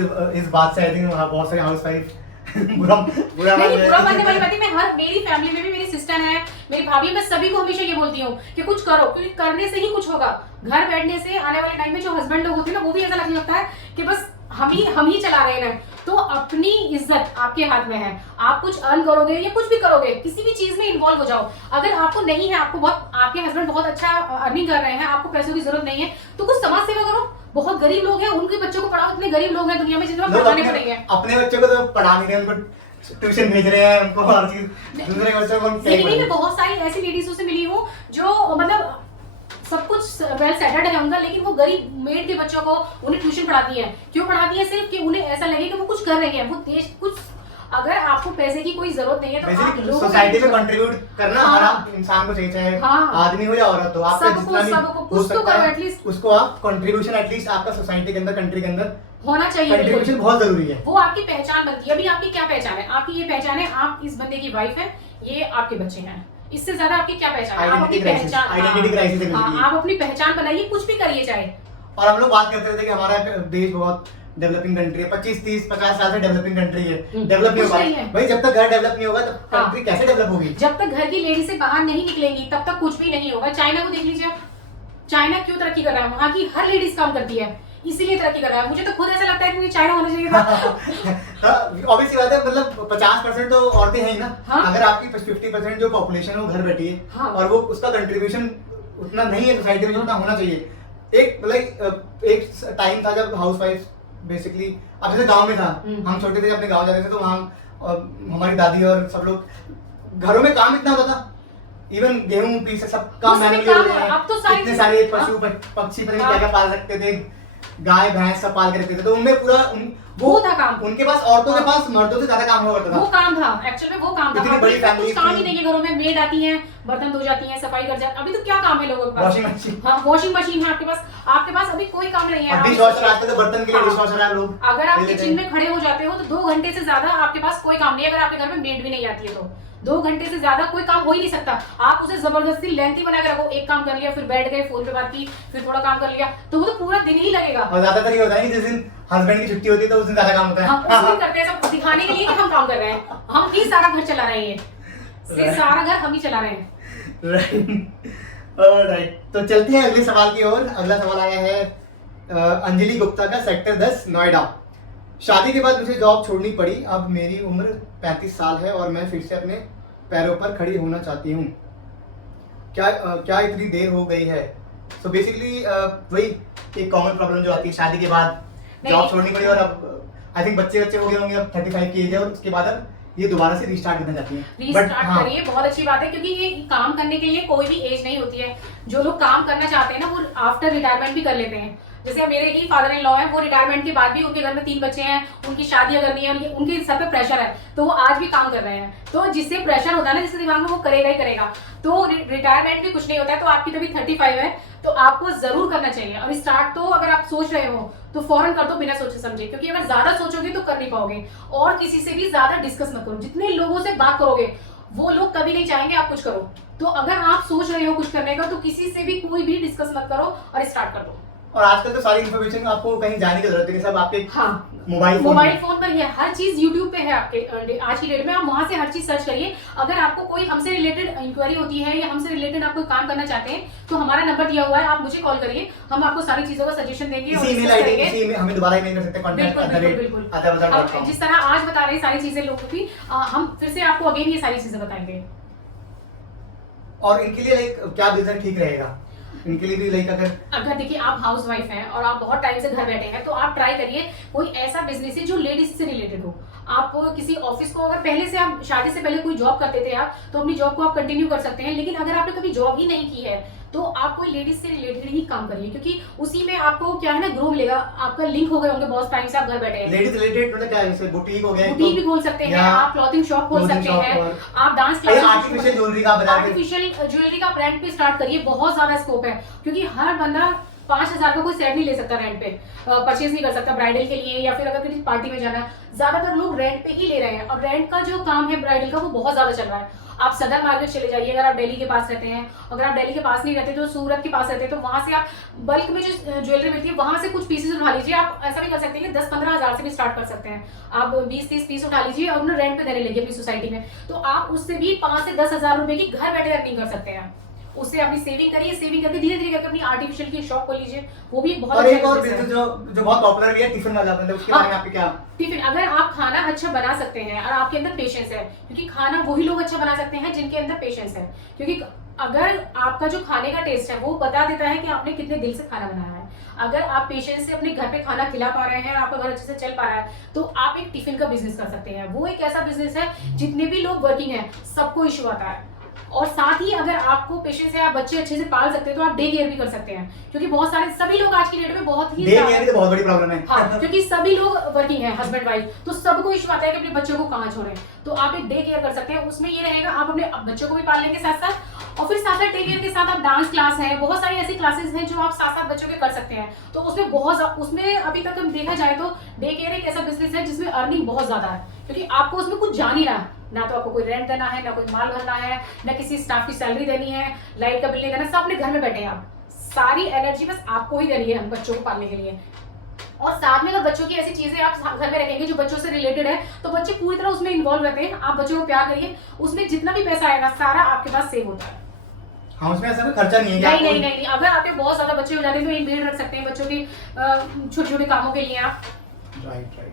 इस बात से आई थिंक बहुत सारे हाउसवाइफ बुरा नहीं, बुरा मानने वाली बात है। मैं हर, मेरी फैमिली में भी मेरी सिस्टर है, मेरी भाभी, मैं सभी को हमेशा ये बोलती हूँ कि कुछ करो, क्योंकि करने से ही कुछ होगा। घर बैठने से आने वाले टाइम में जो हस्बैंड लोग होते हैं ना वो भी ऐसा लगने लगता है कि बस हम ही चला रहे हैं। तो अपनी इज्जत आपके हाथ में है, आप कुछ अर्न करोगे या कुछ भी करोगे, किसी भी चीज में इन्वॉल्व हो जाओ। अगर आपको नहीं है, आपके हस्बैंड बहुत अच्छा अर्निंग कर रहे हैं, आपको पैसों की जरूरत नहीं है तो कुछ समाज सेवा करो। बहुत गरीब लोग हैं, उनके बच्चों को पढ़ाओ। इतने गरीब लोग हैं दुनिया में जिन्हें पढ़ाने पड़ेंगे। अपने बच्चों को तो पढ़ा नहीं रहे, उनको ट्यूशन भेज रहे हैं, उनको हर चीज, दूसरे बच्चों को नहीं, मैं बहुत सारी ऐसी लेडीजों से मिली हूँ जो मतलब सब कुछ वेल सेटल्ड है उनका, लेकिन वो गरीब मेड के बच्चों को उन्हें ट्यूशन पढ़ाती है। क्यों पढ़ाती है? सिर्फ कि उन्हें ऐसा लगे कि वो कुछ कर रही है, वो देश कुछ। अगर आपको पैसे की कोई जरूरत नहीं है तो आप लोगों सोसाइटी में कंट्रीब्यूट करना हर इंसान को चाहिए, चाहे आदमी हो या औरत हो। आपका जितना भी हो सकता है उसको आप कंट्रीब्यूशन एटलीस्ट आपका सोसाइटी के अंदर, कंट्री के अंदर होना चाहिए। कंट्रीब्यूशन बहुत जरूरी है। वो आपकी पहचान बनती है। अभी आपकी क्या पहचान है? आपकी ये पहचान है, आप इस बंदे की वाइफ है, ये आपके बच्चे हैं। इससे ज्यादा आपकी क्या पहचान है? आप अपनी पहचान, आइडेंटिटी क्राइसिस, आप अपनी पहचान बनाइए, कुछ भी करिए चाहे। और हम लोग बात करते थे कि हमारा देश बहुत डेवलपिंग कंट्री है, 25, 30, 50 साल से डेवलपिंग कंट्री है, डेवलप नहीं होगा भाई। जब तक घर डेवलप नहीं होगा तब कंट्री कैसे डेवलप होगी? जब तक घर की लेडी से बाहर नहीं निकलेंगी तब तक कुछ भी नहीं होगा। चाइना को देख लीजिए आप, चाइना क्यों तरक्की कर रहा है? वहां की हर लेडीज काम करती है, इसीलिए तरक्की कर रहा है। मुझे तो खुद ऐसा लगता है कि मुझे चाइना होना चाहिए था। ऑब्वियसली बात है, मतलब 50% तो औरतें हैं ही ना। हाँ? अगर आपकी 50% जो पॉपुलेशन है वो घर बैठी है, हाँ? और वो उसका कंट्रीब्यूशन उतना नहीं है सोसाइटी में जितना होना चाहिए। एक टाइम था जब हाउसवाइफ बेसिकली, अब जैसे गांव में था, हम छोटे थे अपने गांव जाते थे तो वहाँ हमारी दादी और सब लोग घरों में काम इतना होता था, इवन गेहूं पीसे सब काम मैनुअली हो रहे हैं। अब तो इतने सारे पशु पक्षी पता नहीं क्या क्या पाल सकते थे, गाय भैंस सब पाल के रखते थे, तो उनमें पूरा वो था काम। उनके पास, औरतों के पास मर्दों से ज्यादा काम हुआ करता था। वो काम था एक्चुअल में, वो काम था। इतनी बड़ी फैमिली, कुछ काम ही नहीं है घरों में। मेड आती है, बर्तन धो जाती है, सफाई कर जाती है। अभी तो क्या काम है लोगों के पास? Washing machine. हाँ, वॉशिंग मशीन है आपके पास। आपके पास अभी कोई काम नहीं है। डिशवॉशर, आजकल तो बर्तन के लिए डिशवॉशर है लोग। अगर आप किचन में खड़े हो जाते हो तो 2 घंटे से ज्यादा आपके पास कोई काम नहीं है। अगर आपके घर में मेड भी नहीं आती है तो 2 घंटे से ज्यादा कोई काम हो ही नहीं सकता। आप उसे जबरदस्ती लेंथी बना के रखो, एक काम कर लिया, फिर बैठ गए, फोन पे बात की, फिर थोड़ा काम कर लिया, तो वो तो पूरा दिन ही लगेगा। और ज्यादातर ये होता है कि जिस दिन हस्बैंड की छुट्टी होती है तो उस दिन ज्यादा काम होता है। हम उस दिन करते हैं सब दिखाने के लिए कि हम काम कर रहे हैं, हम ही सारा घर चला रहे हैं, सिर्फ सारा घर हम ही चला रहे हैं। राइट, तो चलते हैं अगले सवाल की ओर। अगला सवाल आया है अंजलि गुप्ता का, सेक्टर 10 नोएडा। शादी के बाद मुझे जॉब छोड़नी पड़ी, अब मेरी उम्र 35 साल है और मैं फिर से अपने पैरों पर खड़ी होना चाहती हूँ। क्या इतनी देर हो गई है? सो बेसिकली वही एक कॉमन प्रॉब्लम जो आती है शादी के बाद, जॉब छोड़नी पड़ी और अब आई थिंक बच्चे हो गए होंगे, अब 35 की एज है और उसके बाद अब ये दोबारा से रीस्टार्ट करना चाहती है। रीस्टार्ट करिए, बहुत अच्छी बात है, क्योंकि ये काम करने के लिए कोई भी एज नहीं होती है। जो लोग काम करना चाहते हैं ना वो आफ्टर रिटायरमेंट भी कर लेते हैं। जैसे मेरे ही फादर इन लॉ है, वो रिटायरमेंट के बाद भी उनके घर में 3 बच्चे हैं, उनकी शादियां करनी है, उनके सर पे प्रेशर है, तो वो आज भी काम कर रहे हैं। तो जिससे प्रेशर होता है ना जिसके दिमाग में, वो करेगा ही करेगा। तो रिटायरमेंट भी कुछ नहीं होता है। तो आपकी तभी 35 है तो आपको जरूर करना चाहिए। और स्टार्ट तो अगर आप सोच रहे हो तो फौरन कर दो बिना सोचे समझे, क्योंकि अगर ज्यादा सोचोगे तो कर नहीं पाओगे। और किसी से भी ज्यादा डिस्कस मत करो। जितने लोगों से बात करोगे वो लोग कभी नहीं चाहेंगे आप कुछ करो। तो अगर आप सोच रहे हो कुछ करने का तो किसी से भी कोई भी डिस्कस मत करो और स्टार्ट कर दो। और आजकल तो सारी इन्फॉर्मेशन आपको कहीं जाने की जरूरत नहीं, सब आपके हाँ मोबाइल फोन पर ही है। हर चीज यूट्यूब पे है आपके आज की डेट में। आप वहां से हर चीज सर्च करिए। अगर आपको कोई हमसे रिलेटेड इंक्वायरी होती है या हमसे रिलेटेड आप कोई काम करना चाहते हैं तो हमारा नंबर दिया हुआ है, आप मुझे कॉल करिए, हम आपको सारी चीजों का सजेशन देंगे। इसी ईमेल आईडी, इसी में हमें दोबारा ईमेल कर सकते हैं बिल्कुल। contact@adabazar.com। जिस तरह आज बता रहे हैं सारी चीजें लोगों की, हम फिर से आपको अगेन ये सारी चीजें बताएंगे। और इनके लिए लाइक क्या बिजनेस ठीक रहेगा? इनके लिए भी लाइक अगर देखिए आप हाउस वाइफ हैं और आप बहुत टाइम से घर बैठे हैं तो आप ट्राई करिए कोई ऐसा बिजनेस है जो लेडीज से रिलेटेड हो। आप किसी ऑफिस को, अगर पहले से आप शादी से पहले कोई जॉब करते थे आप, तो अपनी जॉब को आप कंटिन्यू कर सकते हैं। लेकिन अगर आपने कभी जॉब ही नहीं की है तो आप कोई लेडीज से रिलेटेड ही काम करिए, क्योंकि उसी में आपको क्या है ना ग्रो मिलेगा। आपका लिंक हो गए होंगे बहुत टाइम से आप घर बैठे हैं। लेडीज रिलेटेड मतलब क्या है? जैसे बुटीक हो गया, बुटीक भी खोल सकते हैं आप, क्लॉथिंग शॉप खोल सकते हैं आप, डांस क्लास, आर्टिफिशियल ज्वेलरी का बाजार, आर्टिफिशियल ज्वेलरी का ब्रांड पे स्टार्ट करिए। बहुत ज्यादा स्कोप है, क्योंकि हर बंदा 5,000 का कोई सेट नहीं ले सकता रेंट पे, परचेज नहीं कर सकता ब्राइडल के लिए, या फिर अगर किसी पार्टी में जाना है। ज्यादातर लोग रेंट पे ही ले रहे हैं और रेंट का जो काम है ब्राइडल का वो बहुत ज्यादा चल रहा है। आप सदर मार्केट चले जाइए अगर आप दिल्ली के पास रहते हैं। अगर आप दिल्ली के पास नहीं रहते तो सूरत के पास रहते हैं, तो वहां से आप बल्क में जो ज्वेलरी मिलती है वहां से कुछ पीसेस उठा लीजिए। आप ऐसा भी कर सकते हैं कि 10-15 हजार से भी स्टार्ट कर सकते हैं। आप 20-30 पीस उठा लीजिए और उन्हें रेंट पे देने लगे अपनी सोसाइटी में, तो आप उससे भी 5 से 10 हजार रुपए की घर बैठे अर्निंग कर सकते हैं। उससे अपनी सेविंग करिए, सेविंग करके धीरे धीरे करके अपनी आर्टिफिशियल की शॉप खोल लीजिए। वो भी बहुत और अच्छा एक और बिजनेस है जो बहुत पॉपुलर भी है, टिफिन वाला, मतलब उसके बारे में आपके क्या? टिफिन, अगर आप खाना अच्छा बना सकते हैं और आपके अंदर पेशेंस है, क्योंकि खाना वही लोग अच्छा बना सकते हैं जिनके अंदर पेशेंस है। क्योंकि अगर आपका जो खाने का टेस्ट है वो बता देता है कि आपने कितने दिल से खाना बनाया है। अगर आप पेशेंस से अपने घर पे खाना खिला पा रहे हैं, आपका घर अच्छे से चल पा रहा है, तो आप एक टिफिन का बिजनेस कर सकते हैं। वो एक ऐसा बिजनेस है जितने भी लोग वर्किंग है सबको इशू आता है। और साथ ही अगर आपको पेशेंस है, आप बच्चे अच्छे से पाल सकते हैं, तो आप डे केयर भी कर सकते हैं। क्योंकि बहुत सारे सभी लोग आज की डेट में बहुत ही डे केयर की तो बहुत बड़ी प्रॉब्लम है। हाँ, क्योंकि सभी लोग वर्किंग है, हस्बैंड वाइफ, तो सबको इशू आता है कि अपने बच्चों को कहाँ छोड़ें। तो आप एक डे केयर कर सकते हैं। उसमें ये रहेगा आप अपने बच्चों को भी पाल लेंगे साथ साथ, और फिर साथ साथ डे केयर के साथ आप डांस क्लास है, बहुत सारी ऐसी क्लासेस हैं जो आप साथ साथ बच्चों के कर सकते हैं। तो उसमें अभी तक हम देखा जाए तो डे केयर एक ऐसा बिजनेस है जिसमें अर्निंग बहुत ज्यादा है, क्योंकि आपको उसमें कुछ जान ही रहा, ना तो आपको कोई रेंट देना है, ना कोई माल भरना है, ना किसी स्टाफ की सैलरी देनी है, लाइट का बिल नहीं देना, सब अपने घर में बैठे हैं आप। सारी एनर्जी बस आपको ही देनी है हम बच्चों को पालने के लिए। और साथ में अगर बच्चों की ऐसी चीजें आप घर में रखेंगे जो बच्चों से रिलेटेड है, तो बच्चे पूरी तरह उसमें इन्वॉल्व रहते हैं। आप बच्चों को प्यार करिए, उसमें जितना भी पैसा आएगा सारा आपके पास सेव होता है। हाँ, उसमें ऐसा कोई खर्चा नहीं है। नहीं। अगर आपके बहुत ज्यादा बच्चे हो जाते हैं तो एक भीड़ रख सकते हैं बच्चों के छोटे छोटे कामों के लिए आप। राइट।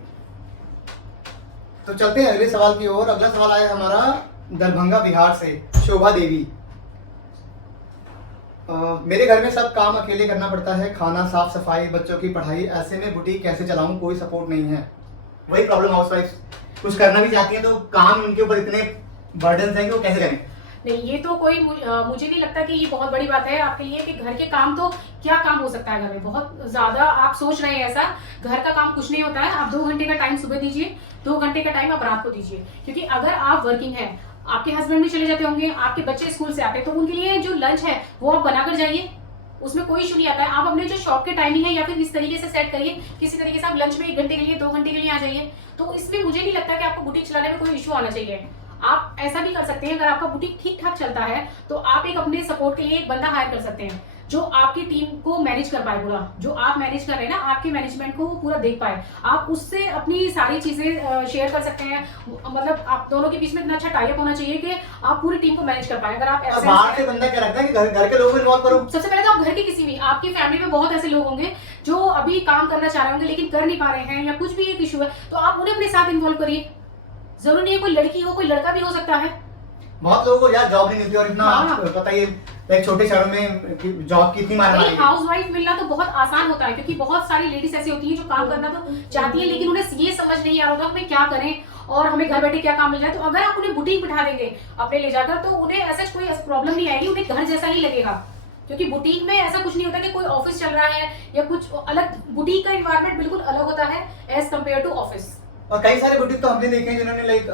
तो चलते हैं अगले सवाल की ओर। अगला सवाल आया हमारा दरभंगा बिहार से, शोभा देवी। मेरे घर में सब काम अकेले करना पड़ता है, खाना, साफ सफाई, बच्चों की पढ़ाई। ऐसे में बुटीक कैसे चलाऊं? कोई सपोर्ट नहीं है। वही प्रॉब्लम, हाउस वाइफ कुछ करना भी चाहती हैं तो काम उनके ऊपर इतने बर्डन हैं कि वो कैसे करें। नहीं, ये तो कोई मुझे नहीं लगता कि ये बहुत बड़ी बात है आपके लिए कि घर के काम, तो क्या काम हो सकता है घर में? बहुत ज्यादा आप सोच रहे हैं ऐसा। घर का काम कुछ नहीं होता है। आप 2 घंटे का टाइम सुबह दीजिए, 2 घंटे का टाइम आप रात को दीजिए। क्योंकि अगर आप वर्किंग हैं, आपके हस्बैंड भी चले जाते होंगे, आपके बच्चे स्कूल से आते हैं, तो उनके लिए जो लंच है वो आप बनाकर जाइए, उसमें कोई इशू नहीं आता है। आप अपने जो शॉप के टाइमिंग है या फिर इस तरीके से सेट करिए, किसी तरीके से आप लंच में 1 घंटे के लिए, 2 घंटे के लिए आ जाइए। तो इसमें मुझे नहीं लगता कि आपको बुटीक चलाने में कोई इशू आना चाहिए। आप ऐसा भी कर सकते हैं, अगर आपका बुटीक ठीक ठाक चलता है तो आप एक अपने सपोर्ट के लिए एक बंदा हायर कर सकते हैं जो आपकी टीम को मैनेज कर पाए। पूरा जो आप मैनेज कर रहे हैं ना, आपके मैनेजमेंट को वो पूरा देख पाए। आप उससे अपनी सारी चीजें शेयर कर सकते हैं। मतलब आप दोनों के बीच में इतना अच्छा टाइप होना चाहिए कि आप पूरी टीम को मैनेज कर पाए। अगर आप ऐसे बाहर से बंदा क्या रखता है कि घर के लोगों को इन्वॉल्व करो। सबसे पहले तो आप घर के किसी भी, आपकी फैमिली में बहुत ऐसे लोग होंगे जो अभी काम करना चाह रहे होंगे लेकिन कर नहीं पा रहे हैं, या कुछ भी एक इशू है, तो आप उन्हें अपने साथ इन्वॉल्व करिए। जरूरी नहीं है कोई लड़की हो, कोई लड़का भी हो सकता है। बहुत लोगों को यार जॉब नहीं मिलती, और इतना पता ही है छोटे शहरों में जॉब की इतनी मार है। हाउस वाइफ मिलना तो बहुत आसान होता है, क्योंकि बहुत सारी लेडीज ऐसी होती हैं जो काम करना तो चाहती हैं लेकिन उन्हें ये समझ नहीं आ रहा होता हमें क्या करें और हमें घर बैठे क्या काम मिल जाए। तो अगर आप उन्हें बुटीक बिठा देंगे अपने ले जाकर, तो उन्हें ऐसा कोई प्रॉब्लम नहीं आएगी, उन्हें घर जैसा ही लगेगा। क्योंकि बुटीक में ऐसा कुछ नहीं होता कि कोई ऑफिस चल रहा है या कुछ अलग, बुटीक का इन्वायरमेंट बिल्कुल अलग होता है एज कम्पेयर टू ऑफिस। और कई सारे बुटीक तो हमने देखे हैं जिन्होंने लाइक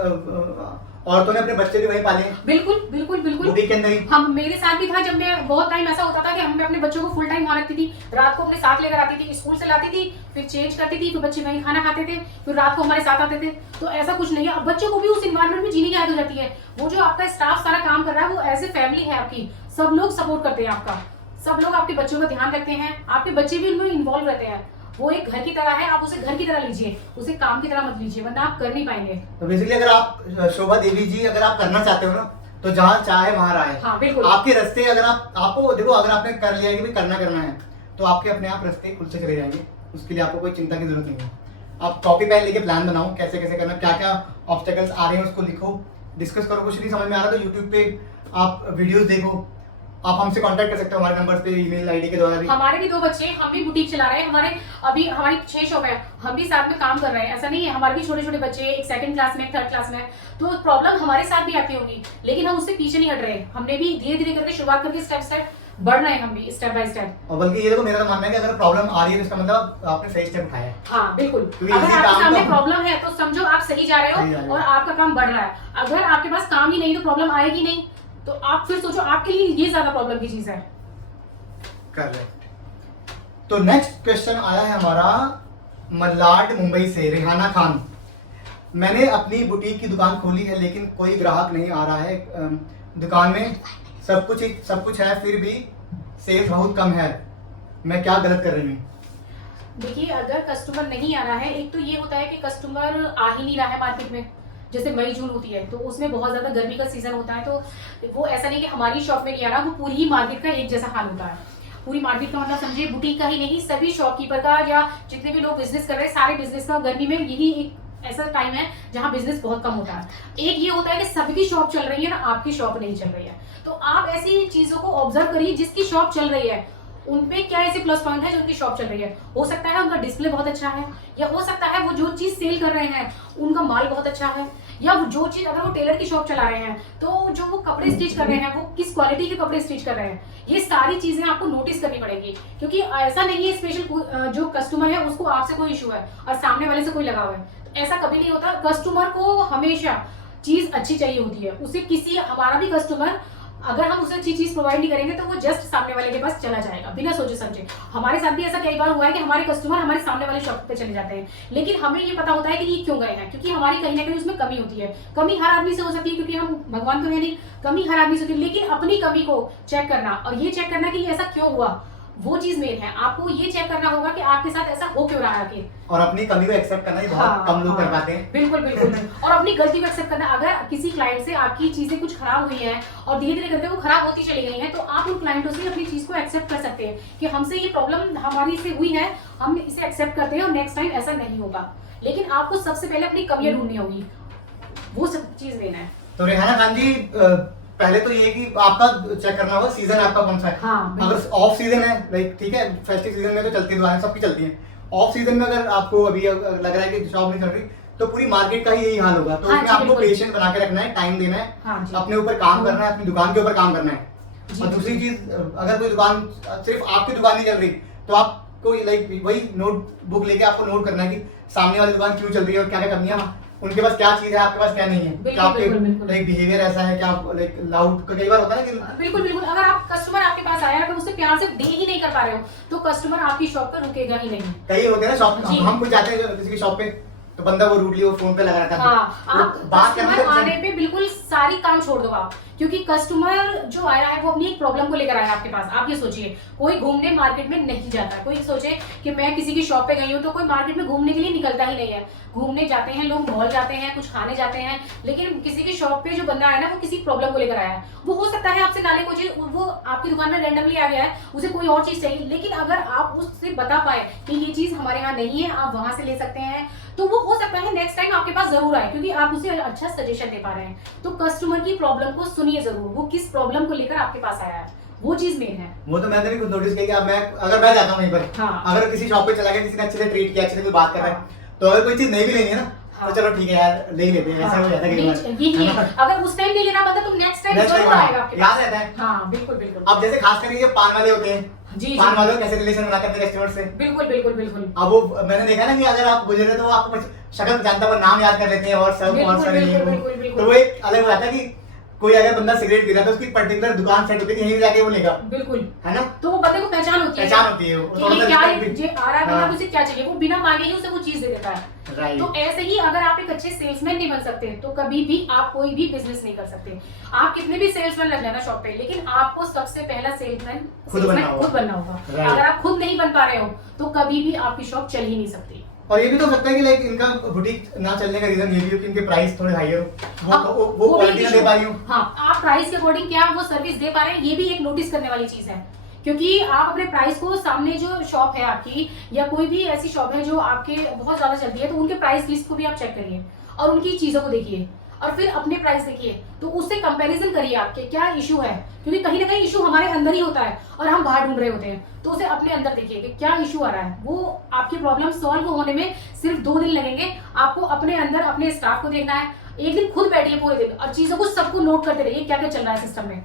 औरतों ने अपने बच्चे भी वहीं पाले हैं बिल्कुल बिल्कुल बिल्कुल बुटीक के अंदर ही। हम, मेरे साथ भी था, जब मैं बहुत टाइम ऐसा होता था कि हम अपने बच्चों को फुल टाइम वहां रखती थी, रात को अपने साथ लेकर आती थी, स्कूल से लाती थी, फिर चेंज करती थी, फिर बच्चे वहीं खाना खाते थे, फिर रात को हमारे साथ आते थे। तो ऐसा कुछ नहीं है, अब बच्चों को भी उस इन्वायरमेंट में जीने की आदत हो जाती है। वो जो आपका स्टाफ सारा काम कर रहा है वो एज ए फैमिली है आपकी, सब लोग सपोर्ट करते हैं आपका, सब लोग आपके बच्चों का ध्यान रखते हैं, आपके बच्चे भी उनमें इन्वॉल्व रहते हैं। वो एक घर की तरह है, आप उसे घर की तरह लीजिए, उसे काम की तरह मत लीजिए, वरना आप कर नहीं पाएंगे। तो बेसिकली अगर आप शोभा देवी जी अगर आप करना चाहते हो ना तो जहाँ चाहे वहाँ राय। हाँ बिल्कुल। आपके रास्ते अगर आपको देखो, अगर आपने कर लिया है कि भाई करना है तो आपके अपने आप रास्ते खुद से चले जाएंगे, उसके लिए आपको कोई चिंता की जरूरत नहीं है। आप कॉपी पेन लेके प्लान बनाओ कैसे कैसे करना, क्या क्या ऑब्स्टेकल्स आ रहे हैं उसको लिखो, डिस्कस करो। कुछ नहीं समझ में आ रहा तो यूट्यूब पे आप वीडियोस देखो, आप हमसे कांटेक्ट कर सकते हो हमारे नंबर्स पे, ईमेल आईडी के द्वारा भी। हमारे भी 2 बच्चे, हम भी बुटीक चला रहे हैं, हमारी 6 शॉप है, हम भी साथ में काम कर रहे हैं, ऐसा नहीं है। हमारे भी छोटे छोटे बच्चे, एक 2nd क्लास में, 3rd क्लास में, तो प्रॉब्लम हमारे साथ भी आती होगी, लेकिन हम उससे पीछे नहीं हट रहे। हमने भी धीरे धीरे करके शुरुआत करके स्टेप बढ़ रहे हैं, हम भी स्टेप बाय स्टेप। और बल्कि ये देखो, मेरा तो मानना है कि अगर प्रॉब्लम आ रही है तो इसका मतलब आपने सही स्टेप उठाया है। हाँ बिल्कुल, क्योंकि अगर इसी आपके काम सामने का- प्रॉब्लम है तो समझो आप सही जा रहे सही जा रहे हो हो। और आपका काम बढ़ रहा है। अगर आपके पास काम ही नहीं तो प्रॉब्लम आएगी नहीं, तो आप फिर सोचो आपके लिए ये ज्यादा प्रॉब्लम की चीज है। करेक्ट। तो नेक्स्ट क्वेश्चन आया है हमारा मल्लाड मुंबई से, रेहाना खान। मैंने अपनी बुटीक की दुकान खोली है लेकिन कोई ग्राहक नहीं आ रहा है। दुकान में सब कुछ है फिर भी सेल्स बहुत कम है, मैं क्या गलत कर रही हूँ? देखिए, अगर कस्टमर नहीं आ रहा है, एक तो ये होता है कि कस्टमर आ ही नहीं रहा है मार्केट में। जैसे मई जून होती है तो उसमें बहुत ज्यादा गर्मी का सीजन होता है, तो वो ऐसा नहीं कि हमारी शॉप में नहीं आ रहा, वो पूरी ही मार्केट का एक जैसा हाल होता है। पूरी मार्केट का मतलब समझिए, बुटीक का ही नहीं, सभी शॉपकीपर का या जितने भी लोग बिजनेस कर रहे हैं, सारे बिजनेस का गर्मी में यही एक ऐसा टाइम है जहां बिजनेस बहुत कम होता है। एक ये होता है कि सबकी शॉप चल रही है ना, आपकी शॉप नहीं चल रही है, तो आप ऐसी चीजों को ऑब्जर्व करिए जिसकी शॉप चल रही है, उनपे क्या ऐसे प्लस पॉइंट है जो उनकी शॉप चल रही है। हो सकता है उनका डिस्प्ले बहुत अच्छा है, या हो सकता है वो जो चीज सेल कर रहे हैं उनका माल बहुत अच्छा है, या वो जो चीज, अगर वो टेलर की शॉप चला रहे हैं तो जो वो कपड़े स्टिच कर रहे हैं वो किस क्वालिटी के कपड़े स्टिच कर रहे हैं, ये सारी चीजें आपको नोटिस करनी पड़ेगी। क्योंकि ऐसा नहीं है स्पेशल जो कस्टमर है उसको आपसे कोई इशू है और सामने वाले से कोई लगा हुआ है, तो ऐसा कभी नहीं होता। कस्टमर को हमेशा चीज अच्छी चाहिए होती है, उसे किसी, हमारा भी कस्टमर, अगर हम उसे अच्छी चीज प्रोवाइड नहीं करेंगे तो वो जस्ट सामने वाले के पास चला जाएगा बिना सोचे समझे। हमारे साथ भी ऐसा कई बार हुआ है कि हमारे कस्टमर हमारे सामने वाले शॉप पे चले जाते हैं, लेकिन हमें ये पता होता है कि ये क्यों गए हैं, क्योंकि हमारी कहीं ना कहीं उसमें कमी होती है। कमी हर आदमी से हो सकती है, क्योंकि हम भगवान तो है नहीं, कमी हर आदमी से होती है, लेकिन अपनी कमी को चेक करना और ये चेक करना कि ये ऐसा क्यों हुआ, वो चीज मेन है। आपको ये चेक करना होगा कि आपके साथ ऐसा हो क्यों रहा है आगे, और अपनी कमी को एक्सेप्ट करना ही बहुत कम लोग कर पाते हैं। बिल्कुल बिल्कुल और अपनी गलती को एक्सेप्ट करना। अगर किसी क्लाइंट से आपकी चीजें कुछ खराब हुई हैं और धीरे धीरे करके वो खराब होती चली गई हैं, तो आप उन क्लाइंटों से अपनी चीज को एक्सेप्ट कर सकते हैं कि हमसे ये प्रॉब्लम हमारी से हुई है, हम इसे एक्सेप्ट करते हैं और नेक्स्ट टाइम ऐसा नहीं होगा। लेकिन आपको सबसे पहले अपनी कमियां ढूंढनी होगी, वो सब चीज मेन है। तो रेहाना खान जी, पहले तो ये कि आपका चेक करना होगा सीजन आपका कौन सा है। हाँ, अगर ऑफ सीजन है, लाइक ठीक है, फेस्टिव सीजन में तो चलती है, सबकी चलती है। ऑफ सीजन में अगर आपको अभी लग रहा है कि शॉप नहीं चल रही तो पूरी मार्केट का ही यही हाल होगा। तो हाँ उसमें जी, आपको बिल्कुल। पेशेंस बना के रखना है, टाइम देना है, हाँ जी। अपने ऊपर काम करना है, अपनी दुकान के ऊपर काम करना है। जी, और जी। दूसरी चीज, अगर कोई दुकान सिर्फ आपकी दुकान नहीं चल रही तो आपको लाइक वही नोटबुक लेके आपको नोट करना है कि सामने वाली दुकान क्यों चल रही है और क्या क्या कमियां, उनके पास क्या चीज है, आपके पास क्या नहीं है, बिल्कुल, क्या आपके बिल्कुल, बिल्कुल। लाइक बिहेवियर ऐसा है, क्या लाइक लाउड कई बार होता है ना कि बिल्कुल बिल्कुल, अगर आप कस्टमर आपके पास आया, अगर उससे प्यार से डील ही नहीं कर पा रहे हो तो कस्टमर आपकी शॉप पर रुकेगा ही नहीं। कई होते हैं ना शॉप, जी। हम कुछ जाते हैं किसी की शॉप पे तो बंदा वो रूडली वो फोन पे लगा रहता है। हाँ, आप तो बात करने कस्टमर से- आने पे बिल्कुल सारी काम छोड़ दो आप, क्योंकि कस्टमर जो आया है वो अपनी एक प्रॉब्लम को लेकर आया है आपके पास। आप ये सोचिए, कोई घूमने मार्केट में नहीं जाता, कोई सोचे कि मैं किसी की शॉप पे गई हूँ तो कोई मार्केट में घूमने के लिए निकलता ही नहीं है। घूमने जाते हैं लोग, मॉल जाते हैं, कुछ खाने जाते हैं, लेकिन किसी की शॉप पे जो बंदा आया ना वो किसी प्रॉब्लम को लेकर आया है। वो हो सकता है आपसे नाले को चीज, वो आपकी दुकान में रैंडमली आ गया है, उसे कोई और चीज चाहिए, लेकिन अगर आप उससे बता पाए कि ये चीज हमारे यहाँ नहीं है, आप वहां से ले सकते हैं, तो वो हो सकता है नेक्स्ट टाइम आपके पास जरूर आए, क्योंकि आप उसे अच्छा सजेशन दे पा रहे हैं। तो कस्टमर की प्रॉब्लम को सुनिए जरूर, वो किस प्रॉब्लम को लेकर आपके पास आया है, वो चीज मेन है। वो तो मैंने भी खुद नोटिस किया कि अब मैं अगर जाता हूँ वहीं पर, हाँ। अगर किसी शॉप पे चला गया, किसी ने अच्छे से ट्रीट किया, अच्छे से कोई बात कर रहा है, तो अगर कोई चीज नहीं भी लेनी है ना हाँ। तो चलो ठीक है यार, ले ही लेते हैं, ऐसा हो जाता है कई बार। यही है, अगर उस टाइम नहीं लेना पड़ता तो नेक्स्ट टाइम Next time, जरूर हाँ, आएगा आपके याद पास। रहता है। हाँ बिल्कुल बिल्कुल। अब जैसे खास करके ये पान वाले होते हैं, जी पान जी वालों कैसे रिलेशन बनाते हैं अपने कस्टमर से। बिल्कुल बिल्कुल बिल्कुल अब वो मैंने देखा ना कि अगर आप गुजरे तो वो आपको कुछ शक्ल पहचानता पर नाम याद कर लेते हैं, और सब और बिल्कुल सर ये बिल्कुल वो। बिल्कुल बिल्कुल तो वो एक अलग हो जाता है कि कोई अगर बंदा सिगरेट पी रहा है तो उसकी पर्टिकुलर दुकान सेट होती है कि यहीं जाके वो लेगा, बिल्कुल। है ना। तो वो बंदे को पहचान होती है, पहचान होती है, वो कि थोड़ा ये सा क्या respect भी- ये आ रहा है बंदा, हाँ। तो उसे क्या चाहिए, वो बिना मांगे ही उसे वो चीज दे देता है। राइट। तो ऐसे ही अगर आप एक अच्छे सेल्समैन नहीं बन सकते तो कभी भी आप कोई भी बिजनेस नहीं कर सकते। आप कितने भी सेल्समैन लग जाना शॉप पे, लेकिन आपको सबसे पहला सेल्समैन खुद बनना होगा। खुद बनना होगा। Right. अगर आप खुद नहीं बन पा रहे हो तो कभी भी आपकी शॉप चल ही नहीं सकती। और ये भी तो हो सकता है कि लाइक इनका बुटीक ना चलने का रीजन ये भी हो कि इनके प्राइस थोड़े हाई हो, वो भी क्वालिटी ना दे issue- पा रही हो। हाँ, आप प्राइस के अकॉर्डिंग क्या वो सर्विस दे पा रहे हैं, ये भी एक नोटिस करने वाली चीज है। क्योंकि आप अपने प्राइस को सामने जो शॉप है आपकी या कोई भी ऐसी शॉप है जो आपके बहुत ज्यादा चलती है, तो उनके प्राइस लिस्ट को भी आप चेक करिए और उनकी चीजों को देखिए और फिर अपने प्राइस देखिए, तो उससे कंपैरिजन करिए आपके क्या इशू है। क्योंकि कहीं ना कहीं इशू हमारे अंदर ही होता है और हम बाहर ढूंढ रहे होते हैं, तो उसे अपने अंदर देखिए कि क्या इशू आ रहा है। वो आपकी प्रॉब्लम सॉल्व होने में सिर्फ 2 दिन लगेंगे। आपको अपने अंदर अपने स्टाफ को देखना है, एक दिन खुद बैठिए पूरे दिन और चीजों को सबको नोट करते रहिए क्या क्या चल रहा है सिस्टम में।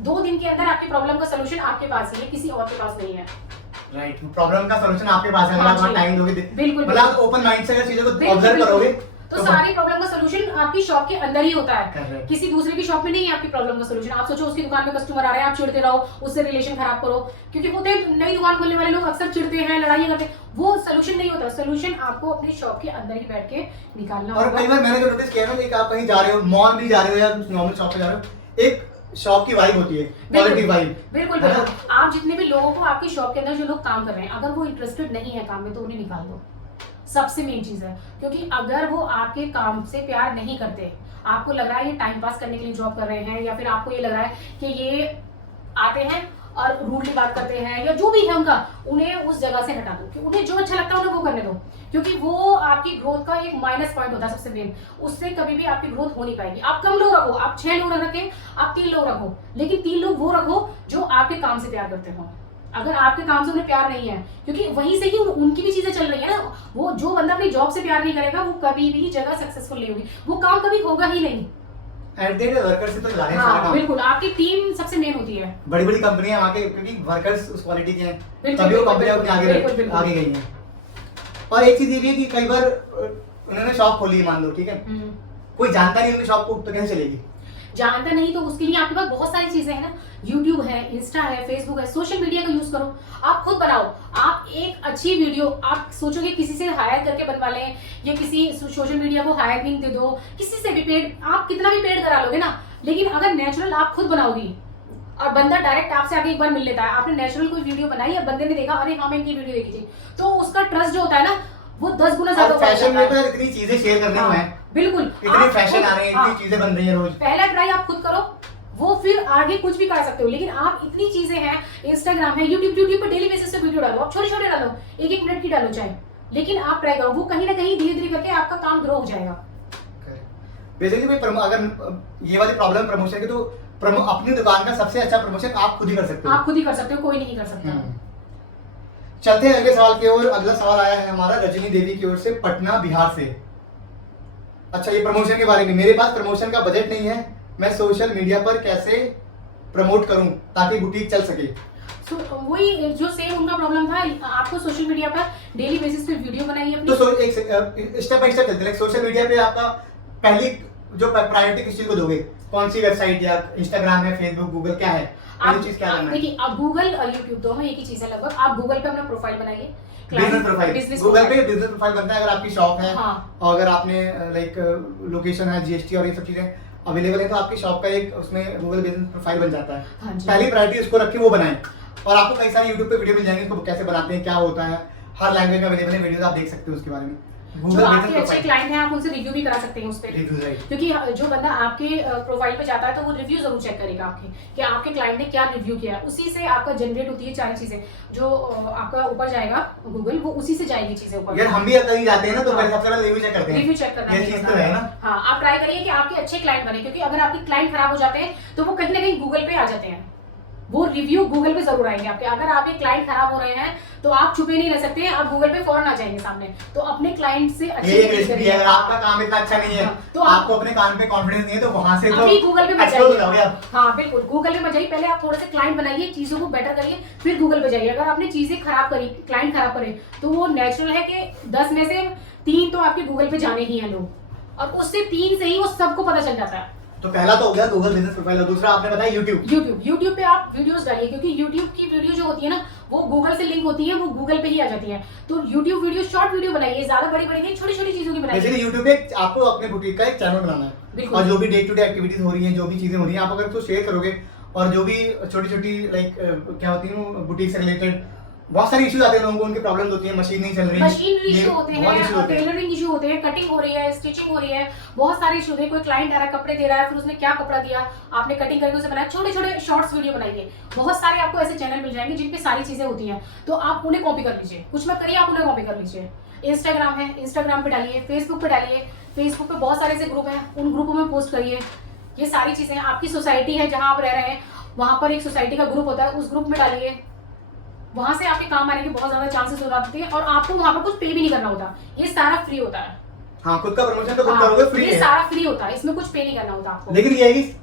2 दिन के अंदर आपकी प्रॉब्लम का सोल्यूशन आपके पास ही है, किसी और के पास नहीं है। राइट, प्रॉब्लम का सॉल्यूशन आपके पास है, अगर हाँ आप जी। टाइम दोगे, बिल्कुल, मतलब ओपन माइंड से अगर चीजों को बिल्कुल, ऑब्जर्व बिल्कुल। करोगे तो सारी प्रॉब्लम का सोल्यूशन आपकी शॉप के अंदर ही होता है, Correct. किसी दूसरे की शॉप में नहीं है आपकी प्रॉब्लम का सोल्यूशन। आप सोचो उसकी दुकान में कस्टमर आ रहे हैं, आप चिढ़ते रहो, उससे रिलेशन खराब करो, क्योंकि होते हैं नई दुकान खोलने वाले लोग अक्सर चिढ़ते हैं, लड़ाई करते हैं, वो सोल्यूशन नहीं होता। सोल्यूशन आपको अपनी शॉप के अंदर ही बैठ के निकालना और कई होगा। बार मैंने जो नोटिस किया ना कि आप कहीं जा रहे हो, मॉल भी जा रहे हो या नॉर्मल शॉप पे जा रहे हो, एक शॉप की वाइब होती है, क्वालिटी वाइब। बिल्कुल है ना? बिल्कुल। आप जितने भी लोगों को आपकी शॉप के अंदर जो लोग काम कर रहे हैं, अगर वो इंटरेस्टेड नहीं है काम में तो उन्हें निकाल दो, सबसे मेन चीज है। क्योंकि अगर वो आपके काम से प्यार नहीं करते, आपको लग रहा है ये टाइम पास करने के लिए जॉब कर रहे हैं, या फिर आपको ये लग रहा है कि ये आते हैं और रूडली बात करते हैं या जो भी है उनका, उन्हें उस जगह से हटा दो। कि उन्हें जो अच्छा लगता है उन्हें वो करने दो, क्योंकि वो आपकी ग्रोथ का एक माइनस पॉइंट होता है सबसे मेन। उससे कभी भी आपकी ग्रोथ हो नहीं पाएगी। आप कम लोग रखो, आप 6 लोग रखें, आप 3 लोग रखो, लेकिन 3 लोग वो रखो जो आपके काम से प्यार करते हो। अगर आपके काम से उन्हें प्यार नहीं है, क्योंकि वहीं से ही उनकी भी चीजें चल रही है ना। वो जो बंदा अपनी जॉब से प्यार नहीं करेगा वो कभी भी जगह सक्सेसफुल नहीं होगी, वो काम कभी होगा ही नहीं। एट द एंड वर्कर से तो जा रहे हैं सारा हाँ काम। बिल्कुल, आपकी टीम सबसे मेन होती है। बड़ी बड़ी कंपनियां वहाँ के, क्योंकि वर्कर्स उस क्वालिटी के हैं, बिल्कुल, तभी वो बिल्कुल, कंपनी अपने आगे बिल्कुल, बिल्कुल। आगे गई हैं। और एक चीज ये भी है कि कई बार उन्होंने शॉप खोली है, मान लो, ठीक है, कोई जानता नहीं उनकी शॉप को, तो कैसे चलेगी। जानता नहीं तो उसके लिए आपके पास बहुत सारी चीजें हैं ना, यूट्यूब है, इंस्टा है, फेसबुक है, सोशल मीडिया का यूज करो। आप खुद बनाओ, आप एक अच्छी वीडियो, आप सोचोगे किसी से हायर करके बनवा लें या किसी सोशल मीडिया को हायर लिंक दे दो, किसी से भी पेड, आप कितना भी पेड करा लोगे ना, लेकिन अगर नेचुरल आप खुद बनाओगी और बंदा डायरेक्ट आपसे आके एक बार मिल लेता है, आपने नेचुरल कोई वीडियो बनाई और बंदे ने देखा अरे हाँ मैं इनकी वीडियो देखी थी, तो उसका ट्रस्ट जो होता है ना वो 10 गुना ज्यादा और बढ़ फैशन जाता में तो है। यार इतनी चीजें शेयर करने को हैं, बिल्कुल, इतने आप फैशन खुद- आ रहे हैं, हाँ, इतनी चीजें बन रही हैं रोज। पहला ट्राई आप खुद करो, वो फिर आगे कुछ भी कर सकते हो। लेकिन आप इतनी चीजें हैं, इंस्टाग्राम है, यूट्यूब पे डेली बेसिस पे वीडियो डालो, आप छोटे छोटे डालो, 1-1 मिनट की डालो चाहे, लेकिन आप ट्राई करो, वो कहीं ना कहीं धीरे धीरे करके आपका काम ग्रो हो जाएगा। बेसिकली अगर ये वाली प्रॉब्लम प्रमोशन की, तो अपनी दुकान का सबसे अच्छा प्रमोशन आप खुद ही कर सकते हो। आप खुद ही कर सकते हो, कोई नहीं कर सकता। चलते हैं अगले सवाल की ओर। अगला सवाल आया है हमारा रजनी देवी की ओर से, पटना बिहार से। अच्छा, ये प्रमोशन के बारे में, मेरे पास प्रमोशन का बजट नहीं है, मैं सोशल मीडिया पर कैसे प्रमोट करूं ताकि बुटीक चल सके। वही जो सेम उनका प्रॉब्लम था, आपको सोशल मीडिया पर डेली बेसिस पे वीडियो बनाइए अपनी। तो एक स्टेप बाय स्टेप चलते हैं। सोशल मीडिया पे आपका पहली जो प्रायोरिटी किस चीज को दोगे, कौन सी वेबसाइट या इंस्टाग्राम है, फेसबुक, गूगल, क्या है, पहली चीज क्या करना है। देखिए, आप गूगल और यूट्यूब दोनों एक ही चीज है लगभग। आप गूगल पे अपना प्रोफाइल बनाइए, बिजनेस प्रोफाइल, गूगल पे बिजनेस प्रोफाइल बनता है। अगर आपकी शॉप है, हाँ। और अगर आपने लाइक लोकेशन है, जीएसटी और ये सब चीजें अवेलेबल है, तो आपकी शॉप का एक उसमें गूगल बिजनेस प्रोफाइल बन जाता है। हाँ जी। पहली प्रायोरिटी उसको रख के वो बनाएं, और आपको कई सारे यूट्यूब पे वीडियो मिल जाएंगे इसको कैसे बनाते हैं, क्या होता है, हर लैंग्वेज में अवेलेबल है वीडियोस, आप देख सकते हो उसके बारे में। जो गूगल आपके बिजनेस अच्छे प्रोफाइल, क्लाइंट हैं आप उनसे रिव्यू भी करा सकते हैं उस पे, रिव्यूज, राइट। क्योंकि जो बंदा आपके प्रोफाइल पे जाता है तो वो रिव्यू जरूर चेक करेगा आपके, कि आपके क्लाइंट ने क्या रिव्यू किया। उसी से आपका जनरेट होती है सारी चीजें, जो आपका ऊपर जाएगा गूगल, वो उसी से जाएगी चीजें ऊपर। यार हम भी कहीं जाते हैं ना, तो हाँ। पहले सबसे पहले रिव्यू चेक करते हैं, रिव्यू चेक करना ये नहीं चीज होता तो है ना। हाँ, आप ट्राई करिए कि आपके अच्छे क्लाइंट बने, क्योंकि अगर आपके क्लाइंट खराब हो जाते हैं तो वो कहीं ना कहीं गूगल पे आ जाते हैं, वो रिव्यू गूगल पे जरूर आएंगे आपके। अगर आपके क्लाइंट खराब हो रहे हैं तो आप छुपे नहीं रह सकते, आप गूगल पे फौरन आ जाएंगे सामने। तो अपने क्लाइंट से ये एक रेसिपी है, अगर आपका काम इतना अच्छा नहीं है तो आपको अपने काम पे कॉन्फिडेंस नहीं है तो वहां से तो अभी गूगल पे मत expose हो जाइए। जाओगे आप। हाँ बिल्कुल, गूगल पे मत जाइए, पहले आप थोड़े से क्लाइंट बनाइए, चीजों को बेटर करिए, फिर गूगल पे जाइए। अगर आपने चीजें खराब करी, क्लाइंट खराब करे, तो वो नेचुरल है कि 10 में से 3 तो आपके गूगल पे जाने ही हैं लोग, और उससे 3 से ही वो सबको पता चल जाता है। तो पहला तो हो गया गूगल बिजनेस प्रोफाइल, और दूसरा आपने बताया यूट्यूब पे आप वीडियोस डालिए, क्योंकि यूट्यूब की वीडियो जो होती है ना वो गूगल से लिंक होती है, वो गूगल पे ही आ जाती है। तो यूट्यूब वीडियो शॉर्ट वीडियो बनाइए, ज्यादा बड़ी बड़ी नहीं, छोटी छोटी चीजों की बनाइए। बेसिकली यूट्यूब पे आपको अपने बुटीक का एक चैनल बनाना है, और जो भी डे टू डे एक्टिविटीज हो रही हैं, जो भी चीजें हो रही हैं, आप अगर उसको शेयर करोगे, और जो भी छोटी छोटी लाइक क्या होती है बुटीक से रिलेटेड बहुत सारे इश्यूज आते हैं लोगों को, उनकी प्रॉब्लम होती है, मशीन नहीं चल रही, मशीन इशू होते बहुत issue हैं, होते हैं। टेलरिंग इशू होते हैं, कटिंग हो रही है, स्टिचिंग हो रही है, बहुत सारे इशू होते हैं। कोई क्लाइंट आ रहा है, कपड़े दे रहा है, फिर उसने क्या कपड़ा दिया, आपने कटिंग करके उसे बनाया, छोटे छोटे शॉर्ट्स वीडियो बनाइए। बहुत सारे आपको ऐसे चैनल मिल जाएंगे जिन पे सारी चीजें होती हैं, तो आप उन्हें कॉपी कर लीजिए, कुछ मत करिए, आप उन्हें कॉपी कर लीजिए। इंस्टाग्राम है, इंस्टाग्राम पे डालिए, फेसबुक पे डालिए, फेसबुक पे बहुत सारे ऐसे ग्रुप हैं, उन ग्रुपों में पोस्ट करिए। ये सारी चीजें, आपकी सोसाइटी है जहाँ आप रह रहे हैं, वहां पर एक सोसाइटी का ग्रुप होता है, उस ग्रुप में डालिए, वहां से आपके काम आने के बहुत ज्यादा चांसेस हो जाते हैं, और आपको वहां पर कुछ पे भी नहीं करना होता, ये सारा फ्री होता है। हाँ, खुद का प्रमोशन तो खुद करोगे, फ्री ये है, सारा फ्री होता है, इसमें कुछ पे नहीं करना होता आपको। लेकिन ये है कि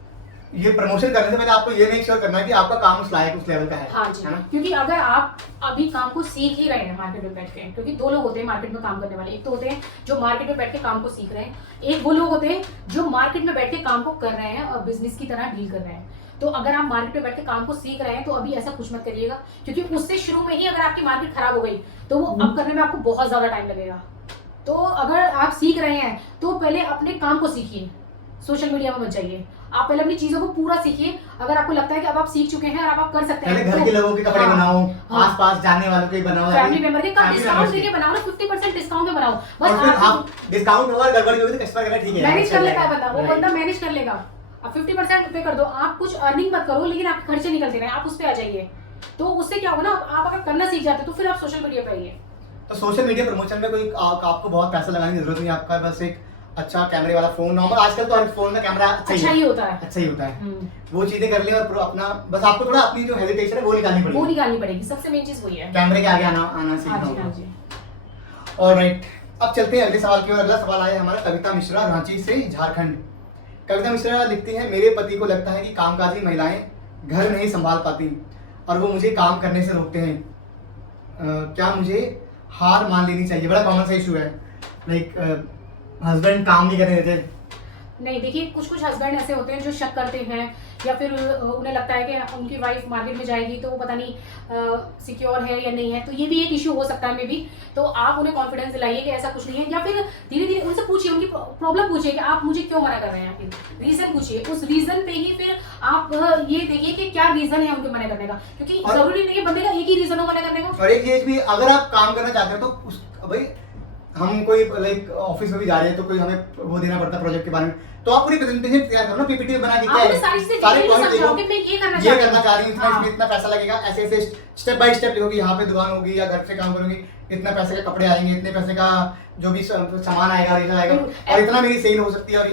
ये प्रमोशन करने से पहले आपको ये मेक श्योर करना है कि आपका काम उस लायक, उस लेवल का है। हाँ जी, है ना? क्योंकि अगर आप अभी काम को सीख ही रहे हैं मार्केट में बैठ के, क्योंकि 2 लोग होते हैं मार्केट में काम करने वाले, एक तो होते हैं जो मार्केट में बैठ के काम को सीख रहे हैं, एक वो लोग होते हैं जो मार्केट में बैठ के काम को कर रहे हैं और बिजनेस की तरह डील कर रहे हैं। तो अगर आप मार्केट में बैठ के काम को सीख रहे हैं तो अभी ऐसा कुछ मत करिएगा, क्योंकि उससे शुरू में ही अगर आपकी मार्केट खराब हो गई तो वो अब करने में आपको बहुत ज्यादा टाइम लगेगा। तो अगर आप सीख रहे हैं तो पहले अपने काम को सीखिए, सोशल मीडिया में मत जाइए, आप पहले अपनी चीजों को पूरा सीखिए। अगर आपको लगता है कि अब आप सीख चुके हैं और अब आप कर सकते पहले हैं, घर के लोगों के कपड़े बनाओ, हाँ। आस-पास जाने वालों के बनाओ, फैमिली मेंबर के कम family डिस्काउंट members देके के। बनाओ ना, 50% डिस्काउंट में बनाओ, और बस फिर आप आप डिस्काउंट होगा, गड़बड़ी होगी तो कस्टमर कहना ठीक है, मैनेज कर लेता है बंदा, वो Right. बंदा मैनेज कर लेगा। आप 50% पे कर दो, आप कुछ अर्निंग मत करो, लेकिन आपके खर्चे निकलते रहे, आप उस पे आ जाइए। तो उससे क्या होगा ना, आप अगर करना सीख जाते तो फिर आप सोशल मीडिया पे आइए। तो सोशल मीडिया प्रमोशन में कोई आपको बहुत पैसा लगाने की जरूरत नहीं है, आपका बस एक अच्छा कैमरे वाला फोन, नॉर्मल आजकल तो हर फोन का कैमरा अच्छा ही होता है, अच्छा ही होता है, वो चीजें कर ले, और अपना बस आपको थोड़ा अपनी जो हेजिटेशन है वो निकालनी वो पड़ेगी, निकालनी पड़ेगी, सबसे मेन चीज वही है, कैमरे के आगे आना सीखना हाँ जी, हाँ होगा। जी। ऑलराइट, अब चलते हैं अगले सवाल की ओर। अगला सवाल आया है हमारा कविता मिश्रा, रांची से, झारखंड। कविता मिश्रा लिखती हैं, मेरे पति को लगता है कि कामकाजी महिलाएं घर नहीं संभाल पाती और वो मुझे काम करने से रोकते हैं, क्या मुझे हार मान लेनी चाहिए? बड़ा कॉमन सा इशू है, लाइक हस्बैंड काम नहीं करने देते। नहीं, देखिए कुछ हस्बैंड ऐसे होते हैं जो शक करते हैं, या फिर उन्हें लगता है कि उनकी वाइफ मार्केट में जाएगी तो वो पता नहीं सिक्योर है या नहीं है, तो ये भी एक इशू हो सकता है मे बी। तो आप उन्हें कॉन्फिडेंस दिलाइए कि ऐसा कुछ नहीं है, या फिर धीरे धीरे उनसे पूछिए, उनकी प्रॉब्लम पूछिए कि आप मुझे क्यों मना कर रहे हैं, फिर रीजन पूछिए, उस रीजन पे ही फिर आप ये देखिए कि क्या रीजन है उनके मना करने का, क्योंकि जरूरी नहीं है बंदे का एक ही रीजन हो मना करने का। और एक चीज भी, अगर आप काम करना चाहते हो तो उस भाई हम कोई लाइक ऑफिस में भी जा रहे हैं तो कोई हमें वो देना पड़ता है प्रोजेक्ट के बारे में, तो आप पूरी प्रेजेंटेशन तैयार करो ना, पीपीटी बना के, क्या है सारी चीजें सारे डिटेल में पॉइंट समझाओ कि देखो, मैं ये करना ये चाहती करना चाह रही हूँ, इतना हाँ। इसमें इतना पैसा लगेगा, ऐसे ऐसे स्टेप बाय स्टेप लिखो कि यहाँ पे दुकान होगी या घर से काम करूंगी, इतना पैसे के कपड़े आएंगे, इतने पैसे का जो भी सामान आएगा, और इतना मेरी सेल हो सकती है, और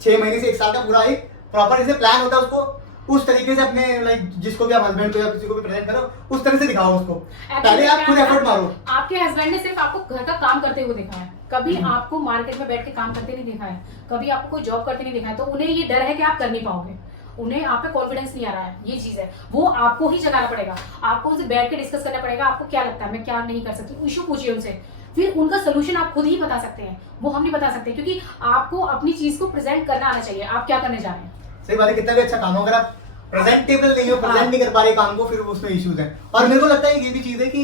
6 महीने से 1 साल का पूरा एक प्रॉपर जैसे प्लान होता है, उसको उस तरीके से अपने लाइक जिसको भी आप हस्बैंड को या किसी को भी प्रेजेंट करो उस तरह से दिखाओ उसको, पहले आप खुद एफर्ट मारो। आपके हस्बैंड ने सिर्फ आपको घर का काम करते हुए देखा है, कभी आपको मार्केट में बैठ के काम करते नहीं देखा है, कभी आपको कोई जॉब करते नहीं देखा है, तो उन्हें ये डर है कि आप कर नहीं पाओगे, उन्हें आप पे कॉन्फिडेंस नहीं आ रहा है, ये चीज है, वो आपको ही जगाना पड़ेगा, आपको उनसे बैठ के डिस्कस करना पड़ेगा, आपको क्या लगता है मैं क्या नहीं कर सकती, इशू पूछिए उनसे, फिर उनका सोल्यूशन आप खुद ही बता सकते हैं, वो हम नहीं बता सकते, क्योंकि आपको अपनी चीज को प्रेजेंट करना आना चाहिए, आप क्या करने जा रहे हैं। सही बात है, कितना भी अच्छा काम हो, अगर आप प्रेजेंटेबल नहीं हो, प्रेजेंट नहीं कर पा रहे काम को, फिर उसमें इश्यूज हैं। और मेरे को लगता है ये भी चीज है कि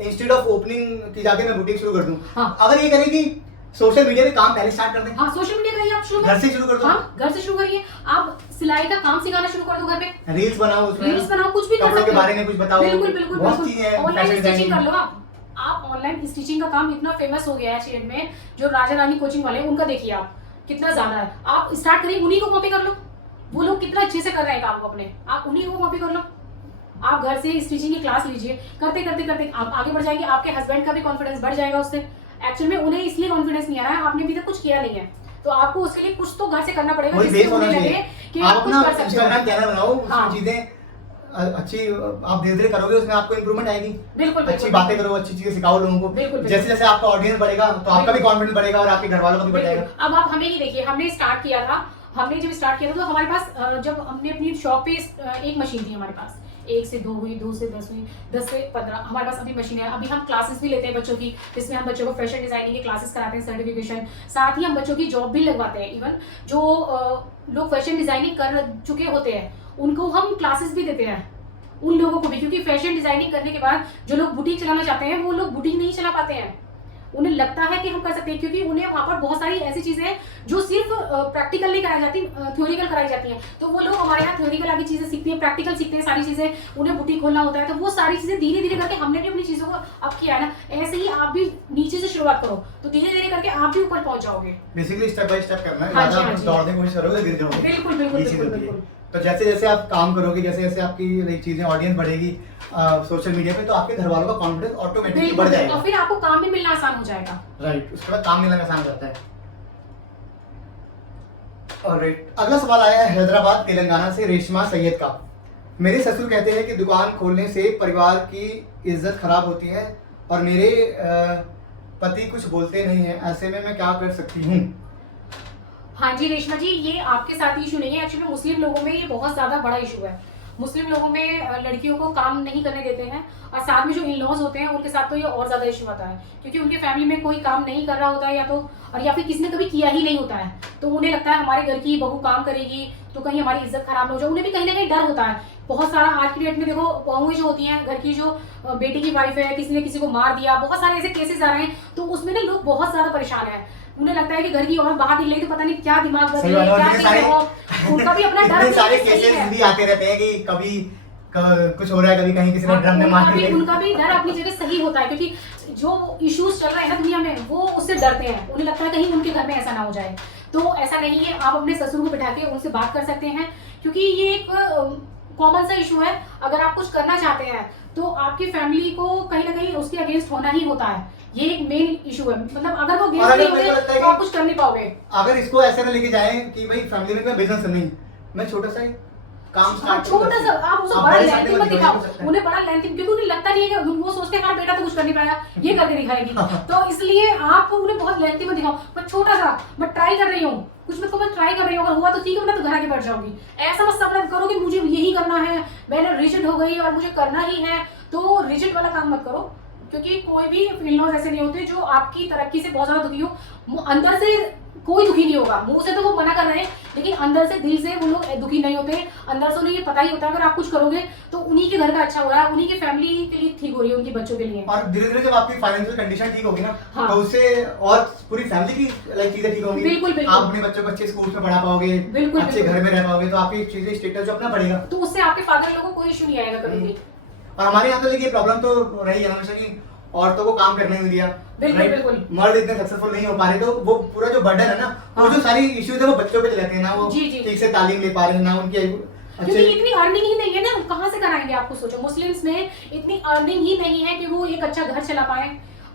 इंस्टेड ऑफ ओपनिंग की जाके मैं बुटीक शुरू कर दूं, हाँ। अगर ये करें कि सोशल मीडिया पे काम पहले स्टार्ट कर दें, हाँ, सोशल मीडिया करिए, आप शुरू घर से शुरू कर दो, हाँ, घर से शुरू करिए, आप सिलाई का काम सिखाना शुरू कर दो घर पे, रील्स बनाओ, उसमें रील्स बनाओ, कुछ भी कर कपड़ों सकते के हो, बारे में कुछ बताओ, बिल्कुल बिल्कुल बहुत चीजें हैं, ऑनलाइन फैशन स्टिचिंग कर डिजाइनिंग। लो आप ऑनलाइन स्टिचिंग का काम इतना फेमस हो गया है चैट में, जो राजा रानी कोचिंग वाले हैं उनका देखिए आप कितना ज्यादा है, आप स्टार्ट करिए, उन्हीं को कॉपी कर लो, वो लोग कितना अच्छे से कर रहे हैं काम को अपने, आप उन्हीं को कॉपी कर लो, आप घर से स्टिचिंग की क्लास लीजिए, करते करते करते आप आगे बढ़ जाएंगे, आपके हस्बैंड का भी कॉन्फिडेंस बढ़ जाएगा उससे। एक्चुअल में उन्हें इसलिए कॉन्फिडेंस नहीं आ रहा है, आपने अभी तक कुछ किया नहीं है, तो आपको उसके लिए कुछ तो घर से करना पड़ेगा, वही जिससे बेस होना उन्हें लगे चाहिए, कि आप आप कुछ अपना कर सकते हो। इंस्टाग्राम चैनल बनाओ, उसमें हाँ। चीजें अच्छी आप धीरे-धीरे करोगे उसमें आपको इंप्रूवमेंट आएगी। बिल्कुल, अच्छी बिल्कुल। बातें करो, अच्छी चीज़ें सिखाओ लोगों को। बिल्कुल, बिल्कुल। जैसे-जैसे आपका ऑडियंस बढ़ेगा तो आपका भी कॉन्फिडेंस बढ़ेगा और आपके घरवालों का भी बढ़ जाएगा। बिल्कुल। अब आप हमें ही देखिए, हमने स्टार्ट किया था, हमने जब स्टार्ट किया था तो हमारे पास जब हमने अपनी शॉप पे एक मशीन थी हमारे पास, 1 से 2 हुई, 2 से 10 हुई, 10 से 15 हमारे पास अभी मशीन है। अभी हम क्लासेस भी लेते हैं बच्चों की, जिसमें हम बच्चों को फैशन डिजाइनिंग की क्लासेस कराते हैं, सर्टिफिकेशन, साथ ही हम बच्चों की जॉब भी लगवाते हैं। इवन जो लोग फैशन डिजाइनिंग कर चुके होते हैं उनको हम क्लासेस भी देते हैं, उन लोगों को भी, क्योंकि फैशन डिजाइनिंग करने के बाद जो लोग बुटीक चलाना चाहते हैं वो लोग बुटीक नहीं चला पाते हैं। उन्हें लगता है कि हम कर सकते हैं, क्योंकि उन्हें वहाँ पर बहुत सारी ऐसी चीजें हैं जो सिर्फ प्रैक्टिकल नहीं कराई जाती, थ्योरिकल कराई जाती हैं। तो वो लोग हमारे यहाँ थ्योरिकल आगे चीजें सीखते हैं, प्रैक्टिकल सीखते हैं, सारी चीजें, उन्हें बुटीक खोलना होता है। तो वो सारी चीजें धीरे धीरे करके हमने भी अपनी चीजों को अप किया है ना, ऐसे ही आप भी नीचे से शुरुआत करो तो धीरे धीरे करके आप भी ऊपर पहुंच जाओगे। बेसिकली स्टेप बाय स्टेप करना है, हाँ जी, ज़्यादा हाँ जी। दौड़ने की कोशिश करोगे तो गिर जाओगे। बिल्कुल बिल्कुल ये चीज़ बिल्कुल होती है। बिल्कुल। तो जैसे-जैसे आप काम करोगे, जैसे-जैसे आपकी लाइक चीज़ें ऑडियंस बढ़ेगी सोशल मीडिया पे, तो आपके घरवालों का कॉन्फिडेंस ऑटोमेटिकली बढ़ बिल्कुल, जाएगा। और फिर आपको काम भी मिलना आसान हो जाएगा। राइट, उसके बाद काम मिलना आसान हो जाता है। ऑलराइट, अगला सवाल आया है हैदराबाद तेलंगाना से रेशमा सैयद का। मेरे ससुर कहते हैं कि दुकान खोलने से परिवार की इज्जत खराब होती है और मेरे पति कुछ बोलते नहीं है, ऐसे में मैं क्या कर सकती हूँ? हाँ जी रेशमा जी, ये आपके साथ इशू नहीं है, एक्चुअली मुस्लिम लोगों में ये बहुत ज्यादा बड़ा इशू है। मुस्लिम लोगों में लड़कियों को काम नहीं करने देते हैं, और साथ में जो इन लॉज होते हैं उनके साथ तो ये और ज्यादा इशू आता है, क्योंकि उनके फैमिली में कोई काम नहीं कर रहा होता है, या फिर किसी ने कभी किया ही नहीं होता है। तो उन्हें लगता है हमारे घर की बहू काम करेगी तो कहीं हमारी इज्जत खराब ना हो जाए। उन्हें भी कहीं ना कहीं डर होता है। बहुत सारा आज की डेट में देखो, बहुएं जो होती हैं घर की, जो बेटी की वाइफ है, किसी ने किसी को मार दिया, बहुत सारे ऐसे केसेस आ रहे हैं। तो उसमें ना लोग बहुत ज्यादा परेशान है। उन्हें लगता है कि घर की औरत बाहर निकलेगी तो पता नहीं क्या दिमाग सही बदले, बात है, क्या और चीजें हो, उनका भी अपना डर इतने सारे सही केसेस है। भी आते रहते हैं कि कभी कुछ हो रहा है, कभी कहीं किसी ने ड्रम में मार दिया। उनका भी डर अपनी जगह सही होता है, क्योंकि जो इश्यूज चल रहे हैं ना दुनिया में, वो उससे डरते हैं। उन्हें लगता है कहीं उनके घर में ऐसा ना हो जाए। तो ऐसा नहीं है, आप अपने ससुर को बिठा के उनसे बात कर सकते हैं, क्योंकि ये एक कॉमन सा इशू है। अगर आप कुछ करना चाहते हैं तो आपकी फैमिली को कहीं ना कहीं उसके अगेंस्ट होना ही होता है। ये एक मेन इशू है, मतलब अगर वो अगेंस्ट नहीं होंगे तो आप कुछ कर नहीं पाओगे। अगर इसको ऐसे ना लेके जाएं कि भाई फैमिली में कोई बिजनेस नहीं, मैं छोटा सा काम स्टार्ट छोटा सा, आप उसको बड़ा लेंथी मत दिखाओ, उन्हें बड़ा लेंथी, क्योंकि उन्हें लगता नहीं है कि वो सोचते हैं हमारा बेटा तो कुछ कर नहीं पाया, ये करके दिखाएगी। तो इसलिए आप उन्हें बहुत लेंथी मत दिखाओ, बट छोटा सा, मैं ट्राई कर रही हूँ, कुछ मत को मैं ट्राई कर रही हूँ, अगर हुआ तो ठीक है, मैं तो घर आके बैठ जाऊंगी। ऐसा मत सब करो कि मुझे यही करना है, मैंने रिजिड हो गई और मुझे करना ही है। तो रिजिड वाला काम मत करो, क्योंकि कोई भी इन-लॉज ऐसे नहीं होते जो आपकी तरक्की से बहुत ज्यादा दुखी हो। अंदर से कोई दुखी नहीं होगा, मुंह से तो वो मना कर रहे हैं, लेकिन अंदर से, दिल से वो लोग दुखी नहीं होते। अंदर से उन्हें ये पता ही होता है अगर आप कुछ करोगे तो उन्हीं के घर का अच्छा हो रहा है, उन्हीं की फैमिली के लिए ठीक हो रही है, उनके बच्चों के लिए। और धीरे धीरे जब आपकी फाइनेंशियल कंडीशन ठीक होगी ना, हाँ। तो उससे और पूरी फैमिली की लाइक चीजें ठीक होंगी। बिल्कुल, बिल्कुल। आप अपने बच्चों को अच्छे स्कूल में पढ़ा पाओगे, बिल्कुल, अच्छे बिल्कुल। घर में रह पाओगे, तो आपकी चीजें स्टेटस जो अपना बढ़ेगा। तो उससे आपके फादर लोगों को कोई इशू नहीं आएगा कभी भी। और हमारे यहाँ तो देखिए प्रॉब्लम तो रही है हमेशा कि औरतों को काम करने नहीं दिया। बिल्कुल, right? बिल्कुल। मर्द इतने सक्सेसफुल नहीं हो पा रहे, तो वो पूरा जो बर्डन है ना, वो जो सारी इश्यूज है वो बच्चों पे चले हैं ना, वो जी, जी। ठीक से तालीम ले पा रहे हैं ना, उनके क्योंकि अच्छे इतनी अर्निंग ही नहीं है ना, कहाँ से कराएंगे? आपको सोचो, मुस्लिम्स में इतनी अर्निंग ही नहीं है कि वो एक अच्छा घर चला पाए,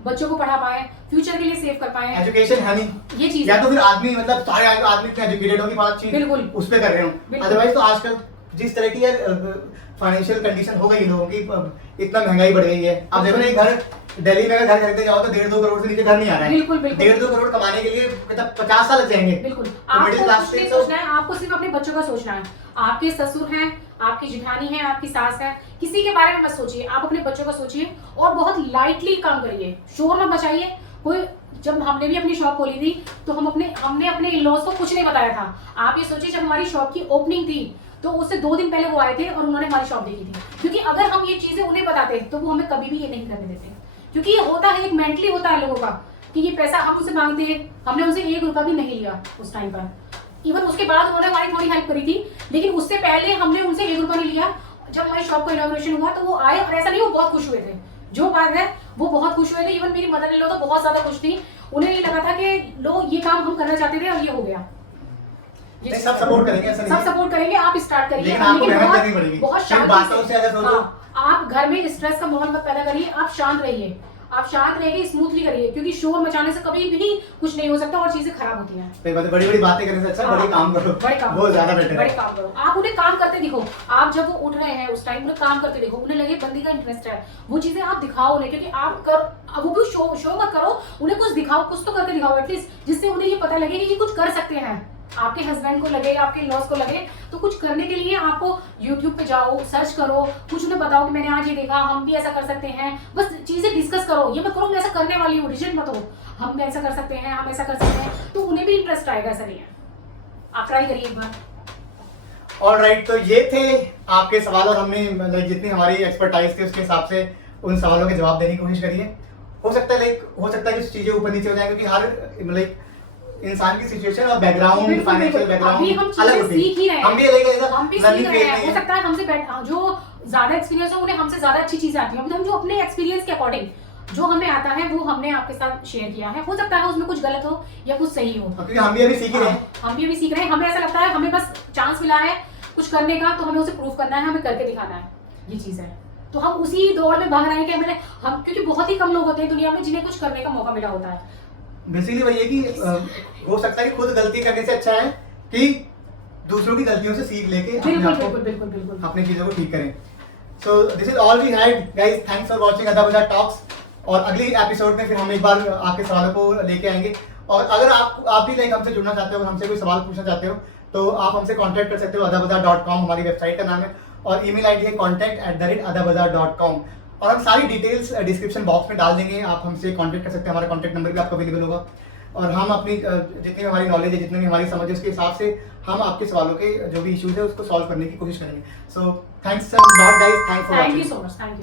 बच्चों को पढ़ा पाए, फ्यूचर के लिए सेव कर पाए। एजुकेशन है नहीं, ये चीज या तो फिर आदमी मतलब सारे आदमी इतने एजुकेटेड हो कि बात चीज बिल्कुल। उस पे कर रहे हो। बिल्कुल। अदरवाइज तो आजकल जिस तरह की फाइनेंशियल कंडीशन हो गई लोगों की, इतना महंगाई बढ़ गई है। अब देखो ना, एक घर दिल्ली में अगर घर खरीदने जाओ तो 1.5-2 करोड़ से नीचे घर नहीं आ रहा है। बिल्कुल, बिल्कुल। 1.5-2 करोड़ कमाने के लिए मतलब 50 साल लग जाएंगे। बिल्कुल, तो मिडिल आपको क्लास कुछ से नहीं तो सोचना है, आपको सिर्फ अपने बच्चों का सोचना है। आपके ससुर हैं, आपकी जिठानी है, आपकी सास है, किसी के बारे में मत सोचिए, आप अपने बच्चों का सोचिए और बहुत लाइटली काम करिए, शोर मत मचाइए। कोई, जब हमने भी अपनी शॉप खोली थी तो हमने अपने इन-लॉज को कुछ नहीं बताया था। आप ये सोचिए, जब हमारी शॉप की ओपनिंग थी तो उससे 2 दिन पहले वो आए थे और उन्होंने हमारी शॉप देखी थी, क्योंकि अगर हम ये चीजें उन्हें बताते तो वो हमें कभी भी ये नहीं करने देते। क्योंकि ये होता है, एक मेंटली होता है लोगों का कि ये पैसा हम उनसे मांगते हैं, हमने उनसे 1 रुपया भी नहीं लिया उस टाइम पर। इवन उसके बाद उन्होंने हमारी थोड़ी हेल्प करी थी, लेकिन उससे पहले हमने उनसे 1 रुपया नहीं लिया। जब हमारी शॉप का इनॉग्रेशन हुआ तो वो आए, और ऐसा नहीं वो बहुत खुश हुए थे, जो बात है वो बहुत खुश हुए थे। इवन मेरी मदर इन लॉ तो बहुत ज्यादा खुश थी, उन्हें ये लगा था कि लो ये काम हम करना चाहते थे और ये हो गया। नहीं, सब सपोर्ट करेंगे, ऐसा नहीं सब है। सपोर्ट करेंगे, आप स्टार्ट करिए, लेकिन आपको मेहनत करनी पड़ेगी। बहुत सिर्फ शांति बातों से अगर सोचो। हाँ, आप घर में स्ट्रेस का माहौल मत पैदा करिए, आप शांत रहिए। आप शांत रह के स्मूथली करिए, क्योंकि शोर मचाने से कभी भी कुछ नहीं हो सकता और चीजें खराब होती हैं। तो बड़ी बड़ी बातें करने से अच्छा हाँ, बड़े काम करो, बड़े काम वो ज्यादा बेटर बड़े है। काम करो। आप उन्हें काम करते दिखो, आप जब वो उठ रहे हैं उस टाइम उन्हें काम करते देखो, उन्हें लगे बंदी का इंटरेस्ट है, वो चीजें आप दिखाओ उन्हें, क्योंकि आप कर वो भी शो मत करो, उन्हें कुछ दिखाओ, कुछ तो करके दिखाओ एटलीस्ट, जिससे उन्हें ये पता लगे कि ये कुछ कर सकते हैं। आपके हस्बैंड को लगे, आपके लॉस को लगे, तो कुछ करने के लिए आपको YouTube पे जाओ, सर्च करो, कुछ उन्हें बताओ कि मैंने आज ये देखा, हम भी ऐसा कर सकते हैं। बस चीजें डिस्कस करो, ये मत करो मैं ऐसा करने वाली हूँ, रिजेक्ट मत हो, हम ऐसा कर सकते हैं, हम ऐसा कर सकते हैं, तो उन्हें भी इंटरेस्ट आएगा। ऐसा नहीं है, आप ट्राई करिए एक बार। ऑलराइट, तो ये थे आपके सवाल और हमने लाइक जितनी हमारी एक्सपर्टाइज थी उसके हिसाब से उन सवालों के जवाब देने की कोशिश करी है। हो सकता है कि चीजें ऊपर नीचे हो जाए, क्योंकि हर लाइक इंसान की सिचुएशन और बैकग्राउंड, बिल्कुल, फाइनेंशियल बिल्कुल। अभी हम बैकग्राउंड अलग चीजें होती है। सीख ही रहे हैं। हम भी अलग हम भी सीख रहे हैं, हो सकता है हमसे जो ज्यादा एक्सपीरियंस है उन्हें हमसे ज्यादा अच्छी चीजें आती है, हम जो अपने एक्सपीरियंस के अकॉर्डिंग जो हमें आता है वो हमने आपके साथ शेयर किया है। हो सकता है उसमें कुछ गलत हो या कुछ सही हो, क्योंकि हम भी अभी सीख ही रहे हैं। हम भी अभी सीख रहे हैं। हमें ऐसा लगता है हमें बस चांस मिला है कुछ करने का, तो हमें उसे प्रूव करना है, हमें करके दिखाना है, ये चीज है। तो हम उसी दौड़ में भाग रहे हैं कि हम क्योंकि बहुत ही कम लोग होते हैं दुनिया में जिन्हें कुछ करने का मौका मिला होता है। बेसिकली वही है कि हो सकता है कि खुद गलती करने से अच्छा है कि दूसरों की गलतियों से सीख लेके अपने बिल्कुल आप को बिल्कुल बिल्कुल बिल्कुल अपनी चीजों को ठीक करें। So this is all we had guys, thanks for watching Aadha Bazaar talks. और अगली एपिसोड में फिर हम एक बार आपके सवालों को लेके आएंगे। और अगर आप भी लाइक हमसे जुड़ना चाहते हो, हमसे कोई सवाल पूछना चाहते हो, तो आप हमसे कांटेक्ट कर सकते हो। adabazar.com हमारी वेबसाइट का नाम है और ईमेल आईडी है contact@adabazar.com। और हम सारी डिटेल्स डिस्क्रिप्शन बॉक्स में डाल देंगे, आप हमसे कांटेक्ट कर सकते हैं, हमारा कांटेक्ट नंबर भी आपको अवेलेबल होगा। और हम अपनी जितनी भी हमारी नॉलेज है, जितनी भी हमारी समझ है, उसके हिसाब से हम आपके सवालों के जो भी इश्यूज है उसको सॉल्व करने की कोशिश करेंगे। So thanks lot guys, thanks for thank you watching. So much, thank you.